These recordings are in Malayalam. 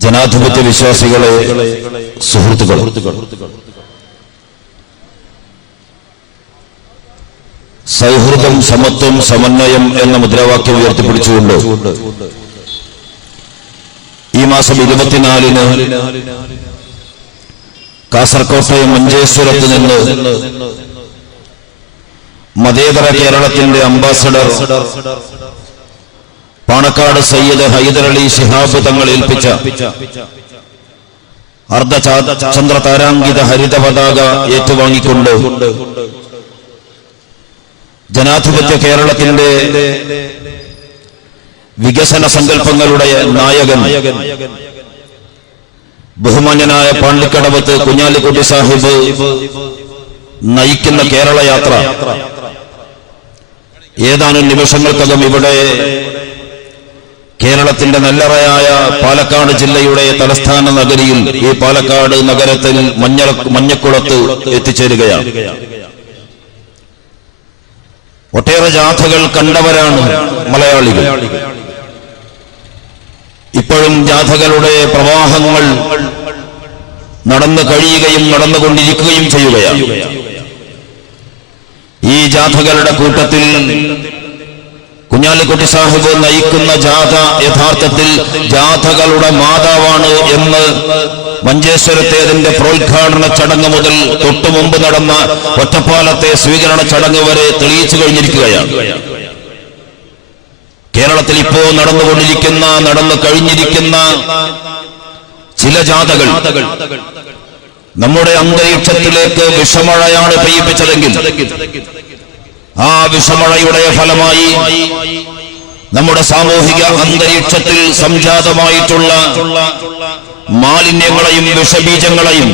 ജനാധിപത്യ വിശ്വാസികളെ, സുഹൃത്തുക്കൾ, സൗഹൃദം, സമത്വം, സമന്വയം എന്ന മുദ്രാവാക്യം ഉയർത്തിപ്പിടിച്ചുകൊണ്ട് ഈ മാസം 24-ന് കാസർകോട്ടെ മഞ്ചേശ്വരത്ത് നിന്ന് മതേതര കേരളത്തിന്റെ അംബാസഡർ പാണക്കാട് സയ്യിദ് ഹൈദരലി ശിഹാബ് തങ്ങൾ ഏൽപ്പിച്ച അർദ്ധചന്ദ്ര താരാങ്കിത ഹരിത പതാക ഏറ്റുവാങ്ങിക്കൊണ്ട് ജനാധിപത്യ കേരളത്തിന്റെ വികസന സങ്കല്പങ്ങളുടെ നായകൻ ബഹുമാന്യനായ പാണ്ടിക്കടവത്ത് കുഞ്ഞാലിക്കുട്ടി സാഹിബ് നയിക്കുന്ന കേരള യാത്ര ഏതാനും നിമിഷങ്ങൾക്കകം ഇവിടെ കേരളത്തിന്റെ നെല്ലറയായ പാലക്കാട് ജില്ലയുടെ തലസ്ഥാന നഗരിയിൽ, ഈ പാലക്കാട് നഗരത്തിൽ മഞ്ഞക്കുളത്ത് എത്തിച്ചേരുകയാണ്. ഒട്ടേറെ ജാഥകൾ കണ്ടവരാണ് മലയാളികൾ. ഇപ്പോഴും ജാഥകളുടെ പ്രവാഹങ്ങൾ നടന്നു കഴിയുകയും നടന്നുകൊണ്ടിരിക്കുകയും ചെയ്യുകയാണ്. ഈ ജാഥകളുടെ കൂട്ടത്തിൽ കുഞ്ഞാലിക്കുട്ടി സാഹിബ് നയിക്കുന്ന ജാഥ യഥാർത്ഥത്തിൽ ജാഥകളുടെ മാതാവാണ് എന്ന് മഞ്ചേശ്വരത്തേതിന്റെ പ്രോദ്ഘാടന ചടങ്ങ് മുതൽ തൊട്ടുമുമ്പ് നടന്ന ഒറ്റപ്പാലത്തെ സ്വീകരണ ചടങ്ങ് വരെ തെളിയിച്ചു കഴിഞ്ഞിരിക്കുകയാണ്. കേരളത്തിൽ ഇപ്പോൾ നടന്നു കഴിഞ്ഞിരിക്കുന്ന ചില ജാഥകൾ നമ്മുടെ അന്തരീക്ഷത്തിലേക്ക് വിഷമഴയാണ് പെയ്യിപ്പിച്ചതെങ്കിൽ ആ വിഷമഴയുടെ ഫലമായി നമ്മുടെ സാമൂഹിക അന്തരീക്ഷത്തിൽ സംജാതമായിട്ടുള്ള മാലിന്യങ്ങളെയും വിഷബീജങ്ങളെയും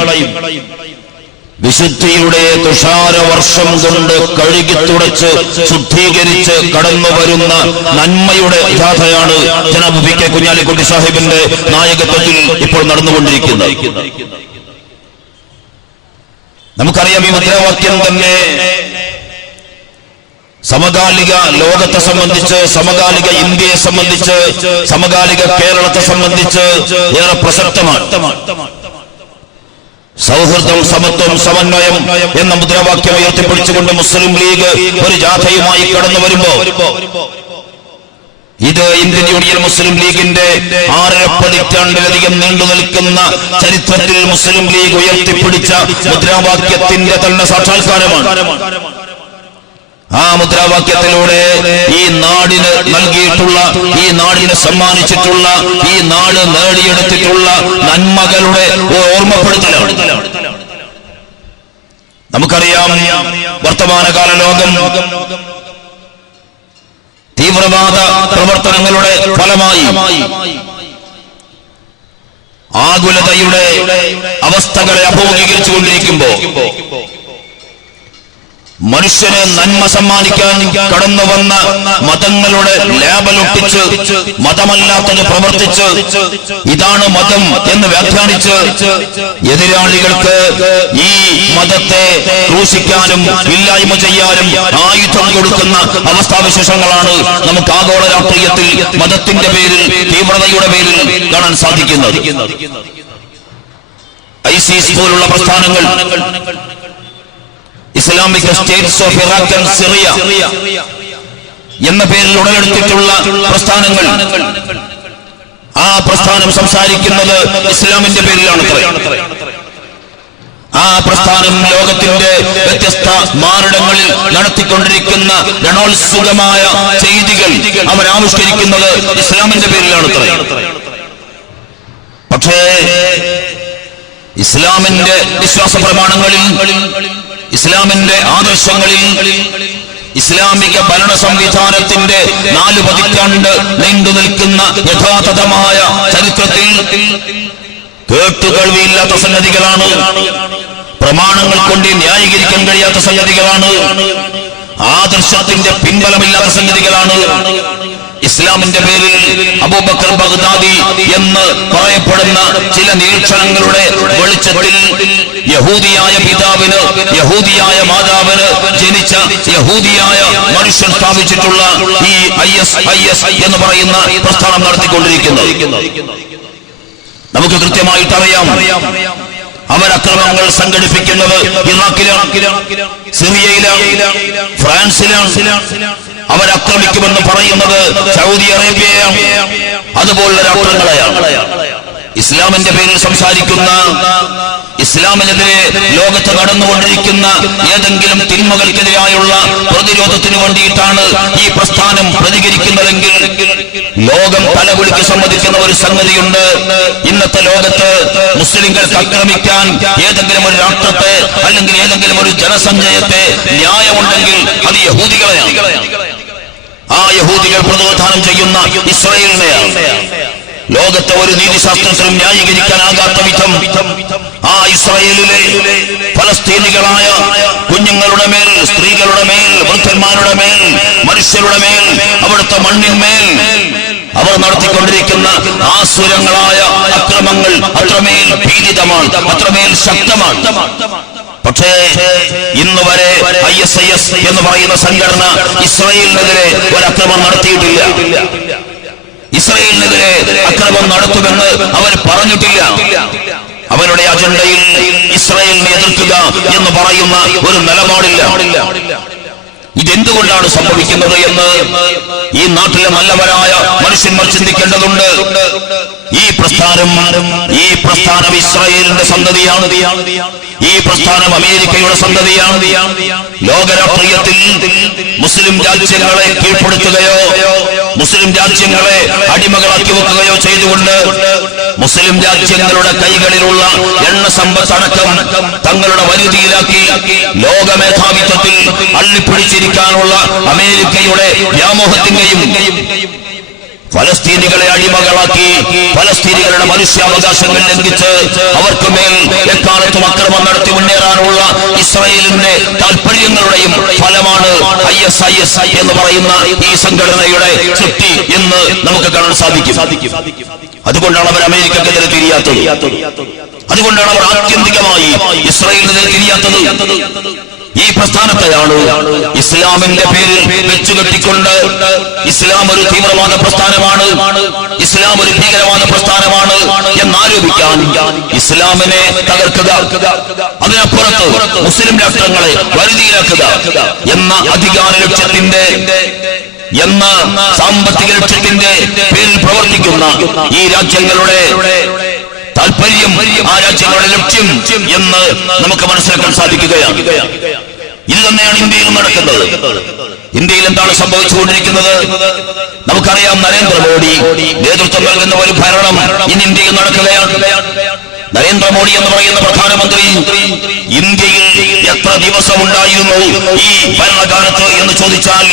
വിശുദ്ധിയുടെ തുഷാരവർഷം കൊണ്ട് കഴുകി തുടച്ച് ശുദ്ധീകരിച്ച് കടന്നു വരുന്ന നന്മയുടെ ജാഥയാണ് ജനാബ് പി കെ കുഞ്ഞാലിക്കുട്ടി സാഹിബിന്റെ നായകത്വത്തിൽ ഇപ്പോൾ നടന്നുകൊണ്ടിരിക്കുന്നത്. നമുക്കറിയാം, ഈ മുദ്രാവാക്യം തന്നെ സമകാലിക ലോകത്തെ സംബന്ധിച്ച്, സമകാലിക ഇന്ത്യയെ സംബന്ധിച്ച്, സമകാലിക കേരളത്തെ സംബന്ധിച്ച് ഏറെ പ്രസക്തമാണ്. സൗഹൃദം, സമത്വം, സമന്വയം എന്ന മുദ്രാവാക്യം ഉയർത്തിപ്പിടിച്ചുകൊണ്ട് മുസ്ലിം ലീഗ് ഒരു ജാഥയുമായി കടന്നു വരുമ്പോ ഇത് ഇന്ത്യൻ യൂണിയൻ മുസ്ലിം ലീഗിന്റെ 6 പതിറ്റാണ്ടിലധികം നീണ്ടു നിൽക്കുന്ന ചരിത്രത്തിൽ മുസ്ലിം ലീഗ് ഉയർത്തിപ്പിടിച്ച മുദ്രാവാക്യത്തിന്റെ തന്നെ സാക്ഷാത്കാരമാണ്. ആ മുദ്രാവാക്യത്തിലൂടെ ഈ നാടിന് നൽകിയിട്ടുള്ള, ഈ നാടിന് സമ്മാനിച്ചിട്ടുള്ള, ഈ നാട് നേടിയെടുത്തിട്ടുള്ള നന്മകളുടെ ഓർമ്മപ്പെടുത്തലാണ്. നമുക്കറിയാം, വർത്തമാനകാല ലോകം തീവ്രവാദ പ്രവർത്തനങ്ങളുടെ ഫലമായി ആകുലതയുടെ അവസ്ഥകളെ അഭിമുഖീകരിച്ചുകൊണ്ടിരിക്കുമ്പോ മനുഷ്യന് നന്മ സമ്മാനിക്കാൻ കടന്നു വന്ന മതങ്ങളുടെ ലേബലൊട്ടിച്ച് മതമല്ലാത്തത് പ്രവർത്തിച്ച് ഇതാണ് മതം എന്ന് വ്യാഖ്യാനിച്ച് എതിരാളികൾക്ക് ഈ മതത്തെ ക്രൂശിക്കാനും ഇല്ലായ്മ ചെയ്യാനും ആയുധം കൊടുക്കുന്ന അവസ്ഥാവിശേഷങ്ങളാണ് നമുക്ക് ആഗോള രാഷ്ട്രീയത്തിൽ മതത്തിന്റെ പേരിൽ, തീവ്രതയുടെ പേരിൽ കാണാൻ സാധിക്കുന്നത്. ISIS പോലുള്ള പ്രസ്ഥാനങ്ങൾ, Islamic States of Iraq and Syria എന്ന പേരിൽ ഉടലെടുത്തിട്ടുള്ള പ്രസ്ഥാനങ്ങൾ, ആ പ്രസ്ഥാനം സംസാരിക്കുന്നത് ഇസ്ലാമിന്റെ പേരിലാണ്. ആ പ്രസ്ഥാനം ലോകത്തിന്റെ വ്യത്യസ്ത മാറിടങ്ങളിൽ നടത്തിക്കൊണ്ടിരിക്കുന്ന രണോത്സുകമായ ചെയ്തികൾ അവരാവിഷ്കരിക്കുന്നത് ഇസ്ലാമിന്റെ പേരിലാണ്. പക്ഷേ ഇസ്ലാമിന്റെ വിശ്വാസ പ്രമാണങ്ങളിൽ, ഇസ്ലാമിന്റെ ആദർശങ്ങളിൽ, ഇസ്ലാമിക ഭരണ സംവിധാനത്തിന്റെ 4 പതിറ്റാണ്ട് നീണ്ടു നിൽക്കുന്ന യഥാതഥമായ ചരിത്രത്തിൽ കേട്ടുകേൾവിയില്ലാത്ത സംഗതികളാണ്, പ്രമാണങ്ങൾ കൊണ്ട് ന്യായീകരിക്കാൻ കഴിയാത്ത സംഗതികളാണ്, ആദർശത്തിന്റെ പിൻബലമില്ലാത്ത സംഗതികളാണ്. ഇസ്ലാമിന്റെ പേരിൽ അബൂബക്കർ ബഗ്ദാദി എന്ന് പറയപ്പെടുന്ന ചില നിരീക്ഷണങ്ങളുടെ വെളിച്ചത്തിൽ യഹൂദിയായ പിതാവിന്, യഹൂദിയായ മാതാവിന് ജനിച്ച യഹൂദിയായ മനുഷ്യൻ സ്ഥാപിച്ചിട്ടുള്ള ഈ IS എന്ന് പറയുന്ന പ്രസ്ഥാനം നടത്തിക്കൊണ്ടിരിക്കുന്നത് നമുക്ക് കൃത്യമായിട്ടറിയാം. അവരക്രമങ്ങൾ സംഘടിപ്പിക്കുന്നത് ഇറാഖിലാണ്, സിറിയയിലാണ്, ഫ്രാൻസിലാണ്. അവരാക്രമിക്കുമെന്ന് പറയുന്നത് സൗദി അറേബ്യയാണ്, അതുപോലുള്ള രാഷ്ട്രങ്ങളെയാണ്. ഇസ്ലാമിന്റെ പേരിൽ സംസാരിക്കുന്ന, ഇസ്ലാമിനെതിരെ ലോകത്ത് നടന്നുകൊണ്ടിരിക്കുന്ന ഏതെങ്കിലും തിന്മകൾക്കെതിരായുള്ള പ്രതിരോധത്തിന് വേണ്ടിയിട്ടാണ് ഈ പ്രസ്ഥാനം പ്രതികരിക്കുന്നതെങ്കിൽ ലോകം തലകുലുക്കി സമ്മതിക്കുന്ന ഒരു സംഗതിയുണ്ട്. ഇന്നത്തെ ലോകത്ത് മുസ്ലിങ്ങൾക്ക് ആക്രമിക്കാൻ ഏതെങ്കിലും ഒരു രാഷ്ട്രത്തെ അല്ലെങ്കിൽ ഏതെങ്കിലും ഒരു ജനസഞ്ചയത്തെ ന്യായമുണ്ടെങ്കിൽ അത് യഹൂദികളെയാണ്. ആ യഹൂദികൾ പ്രതിനിധാനം ചെയ്യുന്ന ഇസ്രായേലിനെയാണ്. ലോകത്തെ ഒരു നീതിശാസ്ത്രത്തിനും ന്യായീകരിക്കാനാകാത്ത വിധം ആ ഇസ്രായേലിലെ ഫലസ്തീനികളായ കുഞ്ഞുങ്ങളുടെ മേൽ, സ്ത്രീകളുടെ മേൽ, വൃദ്ധന്മാരുടെ മേൽ, മനുഷ്യരുടെ മേൽ, അവിടുത്തെ മണ്ണിന്മേൽ അവർ നടത്തിക്കൊണ്ടിരിക്കുന്ന ആസുരങ്ങളായ അക്രമങ്ങൾ അത്രമേൽ ഭീതിതമാണ്, അത്രമേൽ ശക്തമാണ്. പക്ഷേ ഇന്ന് വരെ ISIS എന്ന് പറയുന്ന സംഘടന ഇസ്രായേലിനെതിരെ ഒരക്രമം നടത്തിയിട്ടില്ല. ഇസ്രായേലിനെതിരെ അക്രമം നടത്തുമെന്ന് അവർ പറഞ്ഞിട്ടില്ല. അവരുടെ അജണ്ടയിൽ ഇസ്രായേലിനെ എതിർക്കുക എന്ന് പറയുന്ന ഒരു നിലപാടില്ല. ഇതെന്തുകൊണ്ടാണ് സംഭവിക്കുന്നത് എന്ന് ഈ നാട്ടിലെ നല്ലവരായ മനുഷ്യന്മാർ ചിന്തിക്കേണ്ടതുണ്ട്. ഈ പ്രസ്ഥാനം ഇസ്രായേലിന്റെ സന്തതിയാണ്. ഈ പ്രസ്ഥാനം അമേരിക്കയുടെ സന്തതിയാണ്. ലോകരാഷ്ട്രീയത്തിൽ മുസ്ലിം രാജ്യങ്ങളെ കീഴ്പ്പെടുത്തുകയോ മുസ്ലിം രാജ്യങ്ങളെ അടിമകളാക്കി വെക്കുകയോ ചെയ്തുകൊണ്ട് മുസ്ലിം രാജ്യങ്ങളുടെ കൈകളിലുള്ള എണ്ണ സമ്പത്തടക്കം തങ്ങളുടെ വരുതിയിലാക്കി ലോകമേധാവിത്വത്തിൽ അള്ളിപ്പിടിച്ചിരിക്കാനുള്ള അമേരിക്കയുടെ വ്യാമോഹത്തിന്റെയും ഫലസ്തീനികളെ അടിമകളാക്കി ഫലസ്തീനികളുടെ മനുഷ്യാവകാശങ്ങൾ ലംഘിച്ച് അവർക്ക് മേൽ എക്കാലത്തും അക്രമം നടത്തി മുന്നേറാനുള്ള ഇസ്രായേലിന്റെ താല്പര്യങ്ങളുടെയും ഫലമാണ് ISIS എന്ന് പറയുന്ന ഈ സംഘടനയുടെ സൃഷ്ടി എന്ന് നമുക്ക് കാണാൻ സാധിക്കും. അതുകൊണ്ടാണ് അവർ അമേരിക്കക്കെതിരെ തിരിയാത്തത്. അതുകൊണ്ടാണ് അവർ ആത്യന്തികമായി ഇസ്രായേലിനെതിരെ തിരിയാത്തത്. ഈ പ്രസ്ഥാനത്തെയാണ് ഇസ്ലാമിന്റെ പേരിൽ വെച്ചുകെട്ടിക്കൊണ്ട് ഇസ്ലാം ഒരു തീവ്രവാദ പ്രസ്ഥാനമാണ്, ഇസ്ലാം ഒരു ഭീകരവാദ പ്രസ്ഥാനമാണ് എന്നാരോപിക്കാൻ, ഇസ്ലാമിനെ തകർക്കുക, അതിനപ്പുറത്ത് മുസ്ലിം രാഷ്ട്രങ്ങളെ വരുതിയിലാക്കുക എന്ന അധികാര ലക്ഷ്യത്തിന്റെ, എന്ന സാമ്പത്തിക ലക്ഷ്യത്തിന്റെ പേരിൽ പ്രവർത്തിക്കുന്ന ഈ രാജ്യങ്ങളുടെ താല്പര്യം, ആ രാജ്യങ്ങളുടെ ലക്ഷ്യം എന്ന് നമുക്ക് മനസ്സിലാക്കാൻ സാധിക്കുകയാണ്. ഇത് തന്നെയാണ് ഇന്ത്യയിലും നടക്കുന്നത്. ഇന്ത്യയിൽ എന്താണ് സംഭവിച്ചുകൊണ്ടിരിക്കുന്നത്? നമുക്കറിയാം, നരേന്ദ്രമോദി നേതൃത്വം നൽകുന്ന ഒരു ഭരണം ഇന്ന് ഇന്ത്യയിൽ നടക്കുകയാണ്. നരേന്ദ്രമോദി എന്ന് പറയുന്ന പ്രധാനമന്ത്രി ഇന്ത്യയിൽ എത്ര ദിവസം ഉണ്ടായിരുന്നു ഈ ഭരണകാലത്ത് എന്ന് ചോദിച്ചാൽ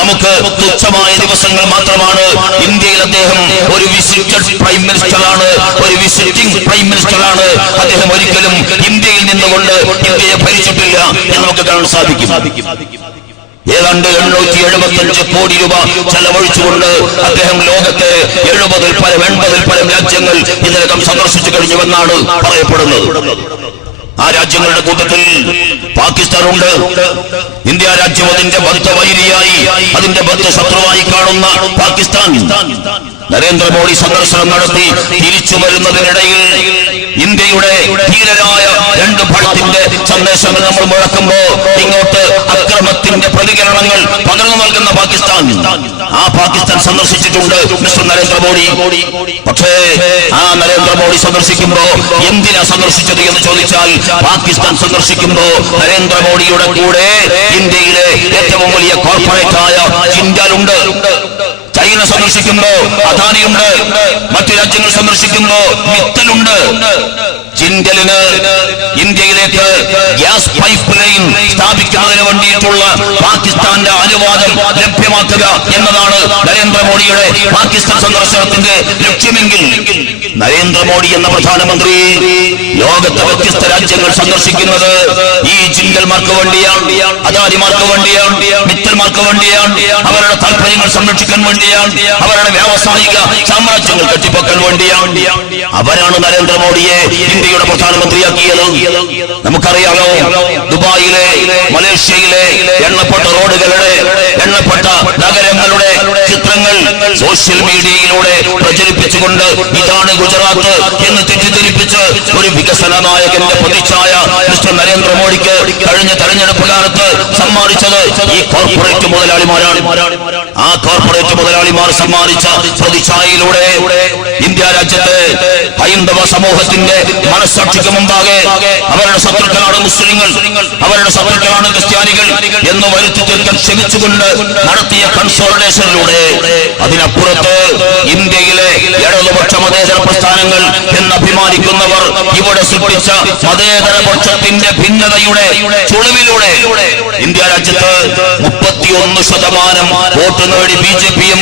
നമുക്ക് തുച്ഛമായ ദിവസങ്ങൾ മാത്രമാണ്. ഇന്ത്യയിൽ അദ്ദേഹം ഒരു വിസിറ്റഡ് പ്രൈം മിനിസ്റ്ററാണ്, ഒരു വിസിറ്റിംഗ് പ്രൈം മിനിസ്റ്ററാണ്. അദ്ദേഹം ഒരിക്കലും ഇന്ത്യയിൽ നിന്നുകൊണ്ട് ഇന്ത്യയെ ഭരിച്ചിട്ടില്ല എന്ന് നമുക്ക് കാണാൻ സാധിക്കും. ഏതാണ്ട് 875 കോടി രൂപ ചെലവഴിച്ചുകൊണ്ട് അദ്ദേഹം ലോകത്തെ 80-ൽ പരം രാജ്യങ്ങൾ ഇതിനകം സന്ദർശിച്ചു കഴിഞ്ഞുവെന്നാണ് പറയപ്പെടുന്നത്. ആ രാജ്യങ്ങളുടെ കൂട്ടത്തിൽ പാകിസ്ഥാനുണ്ട്. ഇന്ത്യ രാജ്യം അതിന്റെ ബദ്ധവൈരിയായി, അതിന്റെ ബദ്ധശത്രുവായി കാണുന്ന പാകിസ്ഥാൻ നരേന്ദ്രമോദി സന്ദർശനം നടത്തി തിരിച്ചു വരുന്നതിനിടയിൽ ഇന്ത്യയുടെ ധീരരായ രണ്ട് ഫലത്തിന്റെ സന്ദേശങ്ങൾ നമ്മൾ മുഴക്കുമ്പോ ഇങ്ങോട്ട് അക്രമത്തിന്റെ പ്രതികരണങ്ങൾ പകർന്നു നൽകുന്ന ആ പാകിസ്ഥാൻ സന്ദർശിച്ചിട്ടുണ്ട് മിസ്റ്റർ നരേന്ദ്രമോദി. പക്ഷേ ആ നരേന്ദ്രമോദി സന്ദർശിക്കുമ്പോ എന്തിനാ സന്ദർശിച്ചത് എന്ന് ചോദിച്ചാൽ, പാകിസ്ഥാൻ സന്ദർശിക്കുമ്പോ നരേന്ദ്രമോദിയുടെ കൂടെ ഇന്ത്യയിലെ ഏറ്റവും വലിയ കോർപ്പറേറ്റ് ആയ ജിൻഡാൽ ഉണ്ട്. ചൈന സന്ദർശിക്കുമ്പോ അദാനിയുണ്ട്, മറ്റു രാജ്യങ്ങൾ സന്ദർശിക്കുമ്പോ മിത്തലുണ്ട്. ജിൻഡലിന് ഇന്ത്യയിലേക്ക് ഗ്യാസ് പൈപ്പ് ലൈൻ സ്ഥാപിക്കുന്നതിന് വേണ്ടിയിട്ടുള്ള പാകിസ്ഥാന്റെ അനുവാദം ലഭ്യമാക്കുക എന്നതാണ് നരേന്ദ്രമോദിയുടെ പാകിസ്ഥാൻ സന്ദർശനത്തിന്റെ ലക്ഷ്യമെങ്കിൽ നരേന്ദ്രമോദി എന്ന പ്രധാനമന്ത്രി ലോകത്തെ വ്യത്യസ്ത രാജ്യങ്ങൾ സന്ദർശിക്കുന്നത് ഈ ജിൻഡൽമാർക്ക് വേണ്ടിയാണ്, അദാനിമാർക്ക് വേണ്ടിയാണ്, മിത്തൽമാർക്ക് വേണ്ടിയാണ്, അവരുടെ താല്പര്യങ്ങൾ സംരക്ഷിക്കാൻ വേണ്ടിയാണ്, അവരുടെ വ്യാവസായിക സാമ്രാജ്യങ്ങൾ കെട്ടിപ്പൊക്കാൻ വേണ്ടിയാണ്. അവരാണ് നരേന്ദ്രമോദിയെ ഇന്ത്യയുടെ പ്രധാനമന്ത്രിയാക്കിയത്. നമുക്കറിയാമോ, ദുബായിലെ, മലേഷ്യയിലെ എണ്ണപ്പെട്ട റോഡുകളുടെ, എണ്ണപ്പെട്ട നഗരങ്ങളുടെ ചിത്രങ്ങൾ സോഷ്യൽ മീഡിയയിലൂടെ പ്രചരിപ്പിച്ചുകൊണ്ട് ഇതാണ് ഗുജറാത്ത് എന്ന് തെറ്റിദ്ധരിപ്പിച്ച് ഒരു വികസന നായകന്റെ പ്രതിച്ഛായ മിസ്റ്റർ നരേന്ദ്രമോദിക്ക് കഴിഞ്ഞ തെരഞ്ഞെടുപ്പ് കാലത്ത് സമ്മാനിച്ചത് ഈ കോർപ്പറേറ്റ് മുതലാളിമാരാണ്. ആ കോർപ്പറേറ്റ് മുതലാളിമാർ സമ്മാനിച്ച പ്രതിച്ഛായയിലൂടെ ഇന്ത്യ രാജ്യത്തെ ഹൈന്ദവ സമൂഹത്തിന്റെ മനസ്സാക്ഷിക്ക് മുമ്പാകെ അവരുടെ ശത്രുക്കളാണ് മുസ്ലിങ്ങൾ, അവരുടെ ശത്രുക്കളാണ് ക്രിസ്ത്യാനികൾ എന്ന് വരുത്തി തീർക്കാൻ ശ്രമിച്ചുകൊണ്ട് നടത്തിയ കൺസോളിഡേഷനിലൂടെ അതിനപ്പുറത്ത് ഇന്ത്യയിലെ ഇടതുപക്ഷ മതേതര പ്രസ്ഥാനങ്ങൾ എന്നഭിമാനിക്കുന്നവർ ഇവിടെ സൃഷ്ടിച്ച മതേതരപക്ഷത്തിന്റെ ഭിന്നതയുടെ ചുളിവിലൂടെ ഇന്ത്യ രാജ്യത്ത് 31% വോട്ട് നേടി ബിജെപിയും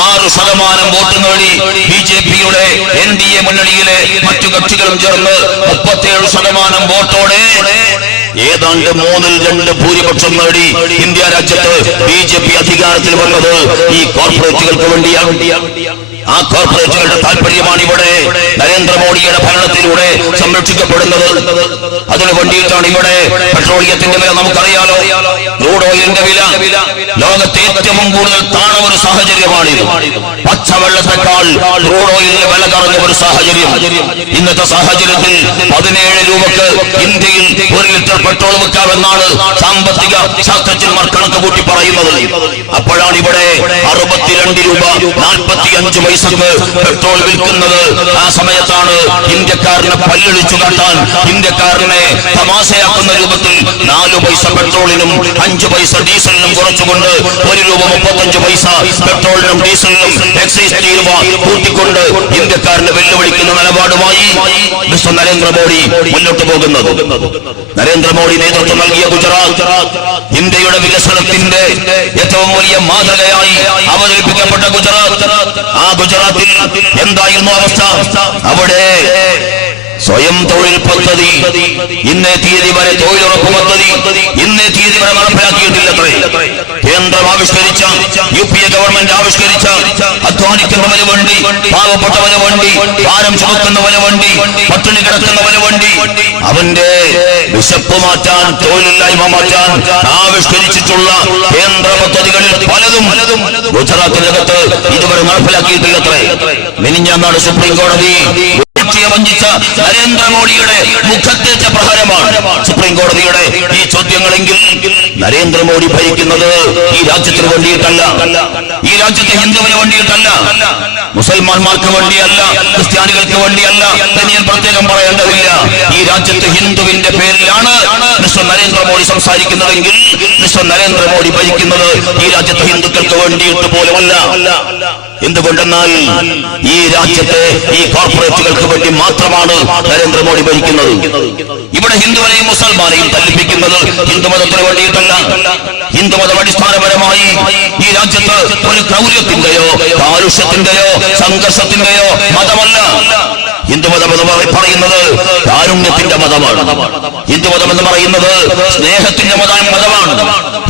6% വോട്ട് നേടി ബിജെപിയുടെ NDA മുന്നണിയിലെ മറ്റു കക്ഷികളും ചേർന്ന് 37% വോട്ടോടെ ഏതാണ്ട് 3/2 ഭൂരിപക്ഷം നേടി ഇന്ത്യ രാജ്യത്ത് ബിജെപി അധികാരത്തിൽ വന്നത് ഈ കോർപ്പറേറ്റുകൾക്ക് വേണ്ടിയാണ്. ആ കോർപ്പറേറ്റുകളുടെ താല്പര്യമാണ് ഇവിടെ നരേന്ദ്രമോദിയുടെ ഭരണത്തിലൂടെ സംരക്ഷിക്കപ്പെടുന്നത്. അതിനു വേണ്ടിയിട്ടാണ് ഇവിടെ പെട്രോളിയത്തിന്റെ വില നമുക്കറിയാലോ, ക്രൂഡ് ഓയിലിന്റെ വില ലോകത്തെ ഏറ്റവും കൂടുതൽ താണ ഒരു സാഹചര്യമാണിത്. പച്ചവെള്ളത്തെക്കാൾ ക്രൂഡ് ഓയിലിന്റെ വില കുറഞ്ഞ ഒരു സാഹചര്യം. ഇന്നത്തെ സാഹചര്യത്തിൽ 17 രൂപക്ക് ഇന്ത്യയിൽ 1 ലിറ്റർ പെട്രോൾ വെക്കാമെന്നാണ് സാമ്പത്തിക ശാസ്ത്രജ്ഞന്മാർ കണക്ക് കൂട്ടി പറയുന്നത്. അപ്പോഴാണ് ഇവിടെ 62 രൂപ 45 പൈസക്ക് പെട്രോൾ വിൽക്കുന്നത്. ആ സമയത്താണ് ഇന്ത്യക്കാരനെ പല്ലൊളിച്ചു കാട്ടാൻ, ഇന്ത്യക്കാരനെ തമാശയാക്കുന്ന രൂപത്തിൽ 4 പൈസ പെട്രോളിനും 5 പൈസ ഡീസലിനും കുറച്ചുകൊണ്ട് 1 രൂപ 35 പൈസ പെട്രോളിനും ഡീസലിനും എക്സൈസ് തീരുവ കൂട്ടിക്കൊണ്ട് ഇന്ത്യക്കാരനെ വെല്ലുവിളിക്കുന്ന നിലപാടുമായി മിസ്റ്റർ നരേന്ദ്രമോദി മുന്നോട്ട് പോകുന്നത്. നരേന്ദ്രമോദി നേതൃത്വം നൽകിയ ഗുജറാത്ത് ഇന്ത്യയുടെ വികസനത്തിന്റെ ഏറ്റവും വലിയ മാതൃകയായി അവതരിപ്പിക്കപ്പെട്ട ഗുജറാത്ത്. ആ ഗുജറാത്തിൽ എന്തായിരുന്നു അവസ്ഥ? അവിടെ സ്വയം തൊഴിൽ പദ്ധതി ഇന്നേ തീയതി വരെ, തൊഴിലുറപ്പ് പദ്ധതി ഇന്നേ തീയതി വരെ നടപ്പിലാക്കിയിട്ടില്ലത്രേ. കേന്ദ്രം ആവിഷ്കരിച്ച, UPA ഗവൺമെന്റ് ആവിഷ്കരിച്ച അധ്വാനിക്കുന്നവന് വേണ്ടി, പാവപ്പെട്ടവന് വേണ്ടി, ഭാരം ചുമക്കുന്നവന് വേണ്ടി, പട്ടിണി കിടക്കുന്നവന് വേണ്ടി, അവന്റെ വിശപ്പ് മാറ്റാൻ, തൊഴിലില്ലായ്മ മാറ്റാൻ ആവിഷ്കരിച്ചിട്ടുള്ള കേന്ദ്ര പദ്ധതികളിൽ പലതും ഗുജറാത്തിനകത്ത് ഇതുവരെ നടപ്പിലാക്കിയിട്ടില്ലത്രേ. മിനിഞ്ഞാന്നാണ് സുപ്രീം കോടതി വഞ്ചിച്ച നരേന്ദ്രമോദിയുടെ മുഖത്തേറ്റ പ്രഹരമാണ് സുപ്രീം കോടതിയുടെ ഈ ചോദ്യങ്ങളെങ്കിൽ നരേന്ദ്രമോദി ഭരിക്കുന്നത് ഈ രാജ്യത്തിന് വേണ്ടിയിട്ടല്ല, ഈ രാജ്യത്തെ ഹിന്ദുവിന് വേണ്ടിയിട്ടല്ല, മുസൽമാന്മാർക്ക് വേണ്ടിയല്ല, ക്രിസ്ത്യാനികൾക്ക് വേണ്ടിയല്ല എന്ന് ഞാൻ പ്രത്യേകം പറയേണ്ടതില്ല. ഈ രാജ്യത്ത് ഹിന്ദുവിന്റെ പേരിലാണ് മിസ്റ്റർ നരേന്ദ്രമോദി സംസാരിക്കുന്നതെങ്കിൽ മിസ്റ്റർ നരേന്ദ്രമോദി ഭരിക്കുന്നത് ഈ രാജ്യത്തെ ഹിന്ദുക്കൾക്ക് വേണ്ടിയിട്ട് പോലുമല്ല. എന്തുകൊണ്ടെന്നാൽ ഈ രാജ്യത്തെ ഈ കോർപ്പറേറ്റുകൾക്ക് വേണ്ടി മാത്രമാണ് നരേന്ദ്രമോദി ഭരിക്കുന്നത്. ഇവിടെ ഹിന്ദുവിനെയും മുസൽമാനെയും തല്ലിപ്പിക്കുന്നത് ഹിന്ദുമതത്തിന് വേണ്ടിയിട്ടല്ല. ഹിന്ദുമതം അടിസ്ഥാനപരമായി ഈ രാജ്യത്ത് ഒരു ക്രൗര്യത്തിന്റെയോ കാലുഷ്യത്തിന്റെയോ സംഘർഷത്തിന്റെയോ മതമല്ല. ഹിന്ദുമതം എന്ന് പറയുന്നത് കാരുണ്യത്തിന്റെ മതമാണ്. ഹിന്ദുമതം എന്ന് പറയുന്നത് സ്നേഹത്തിന്റെ മതമാണ്.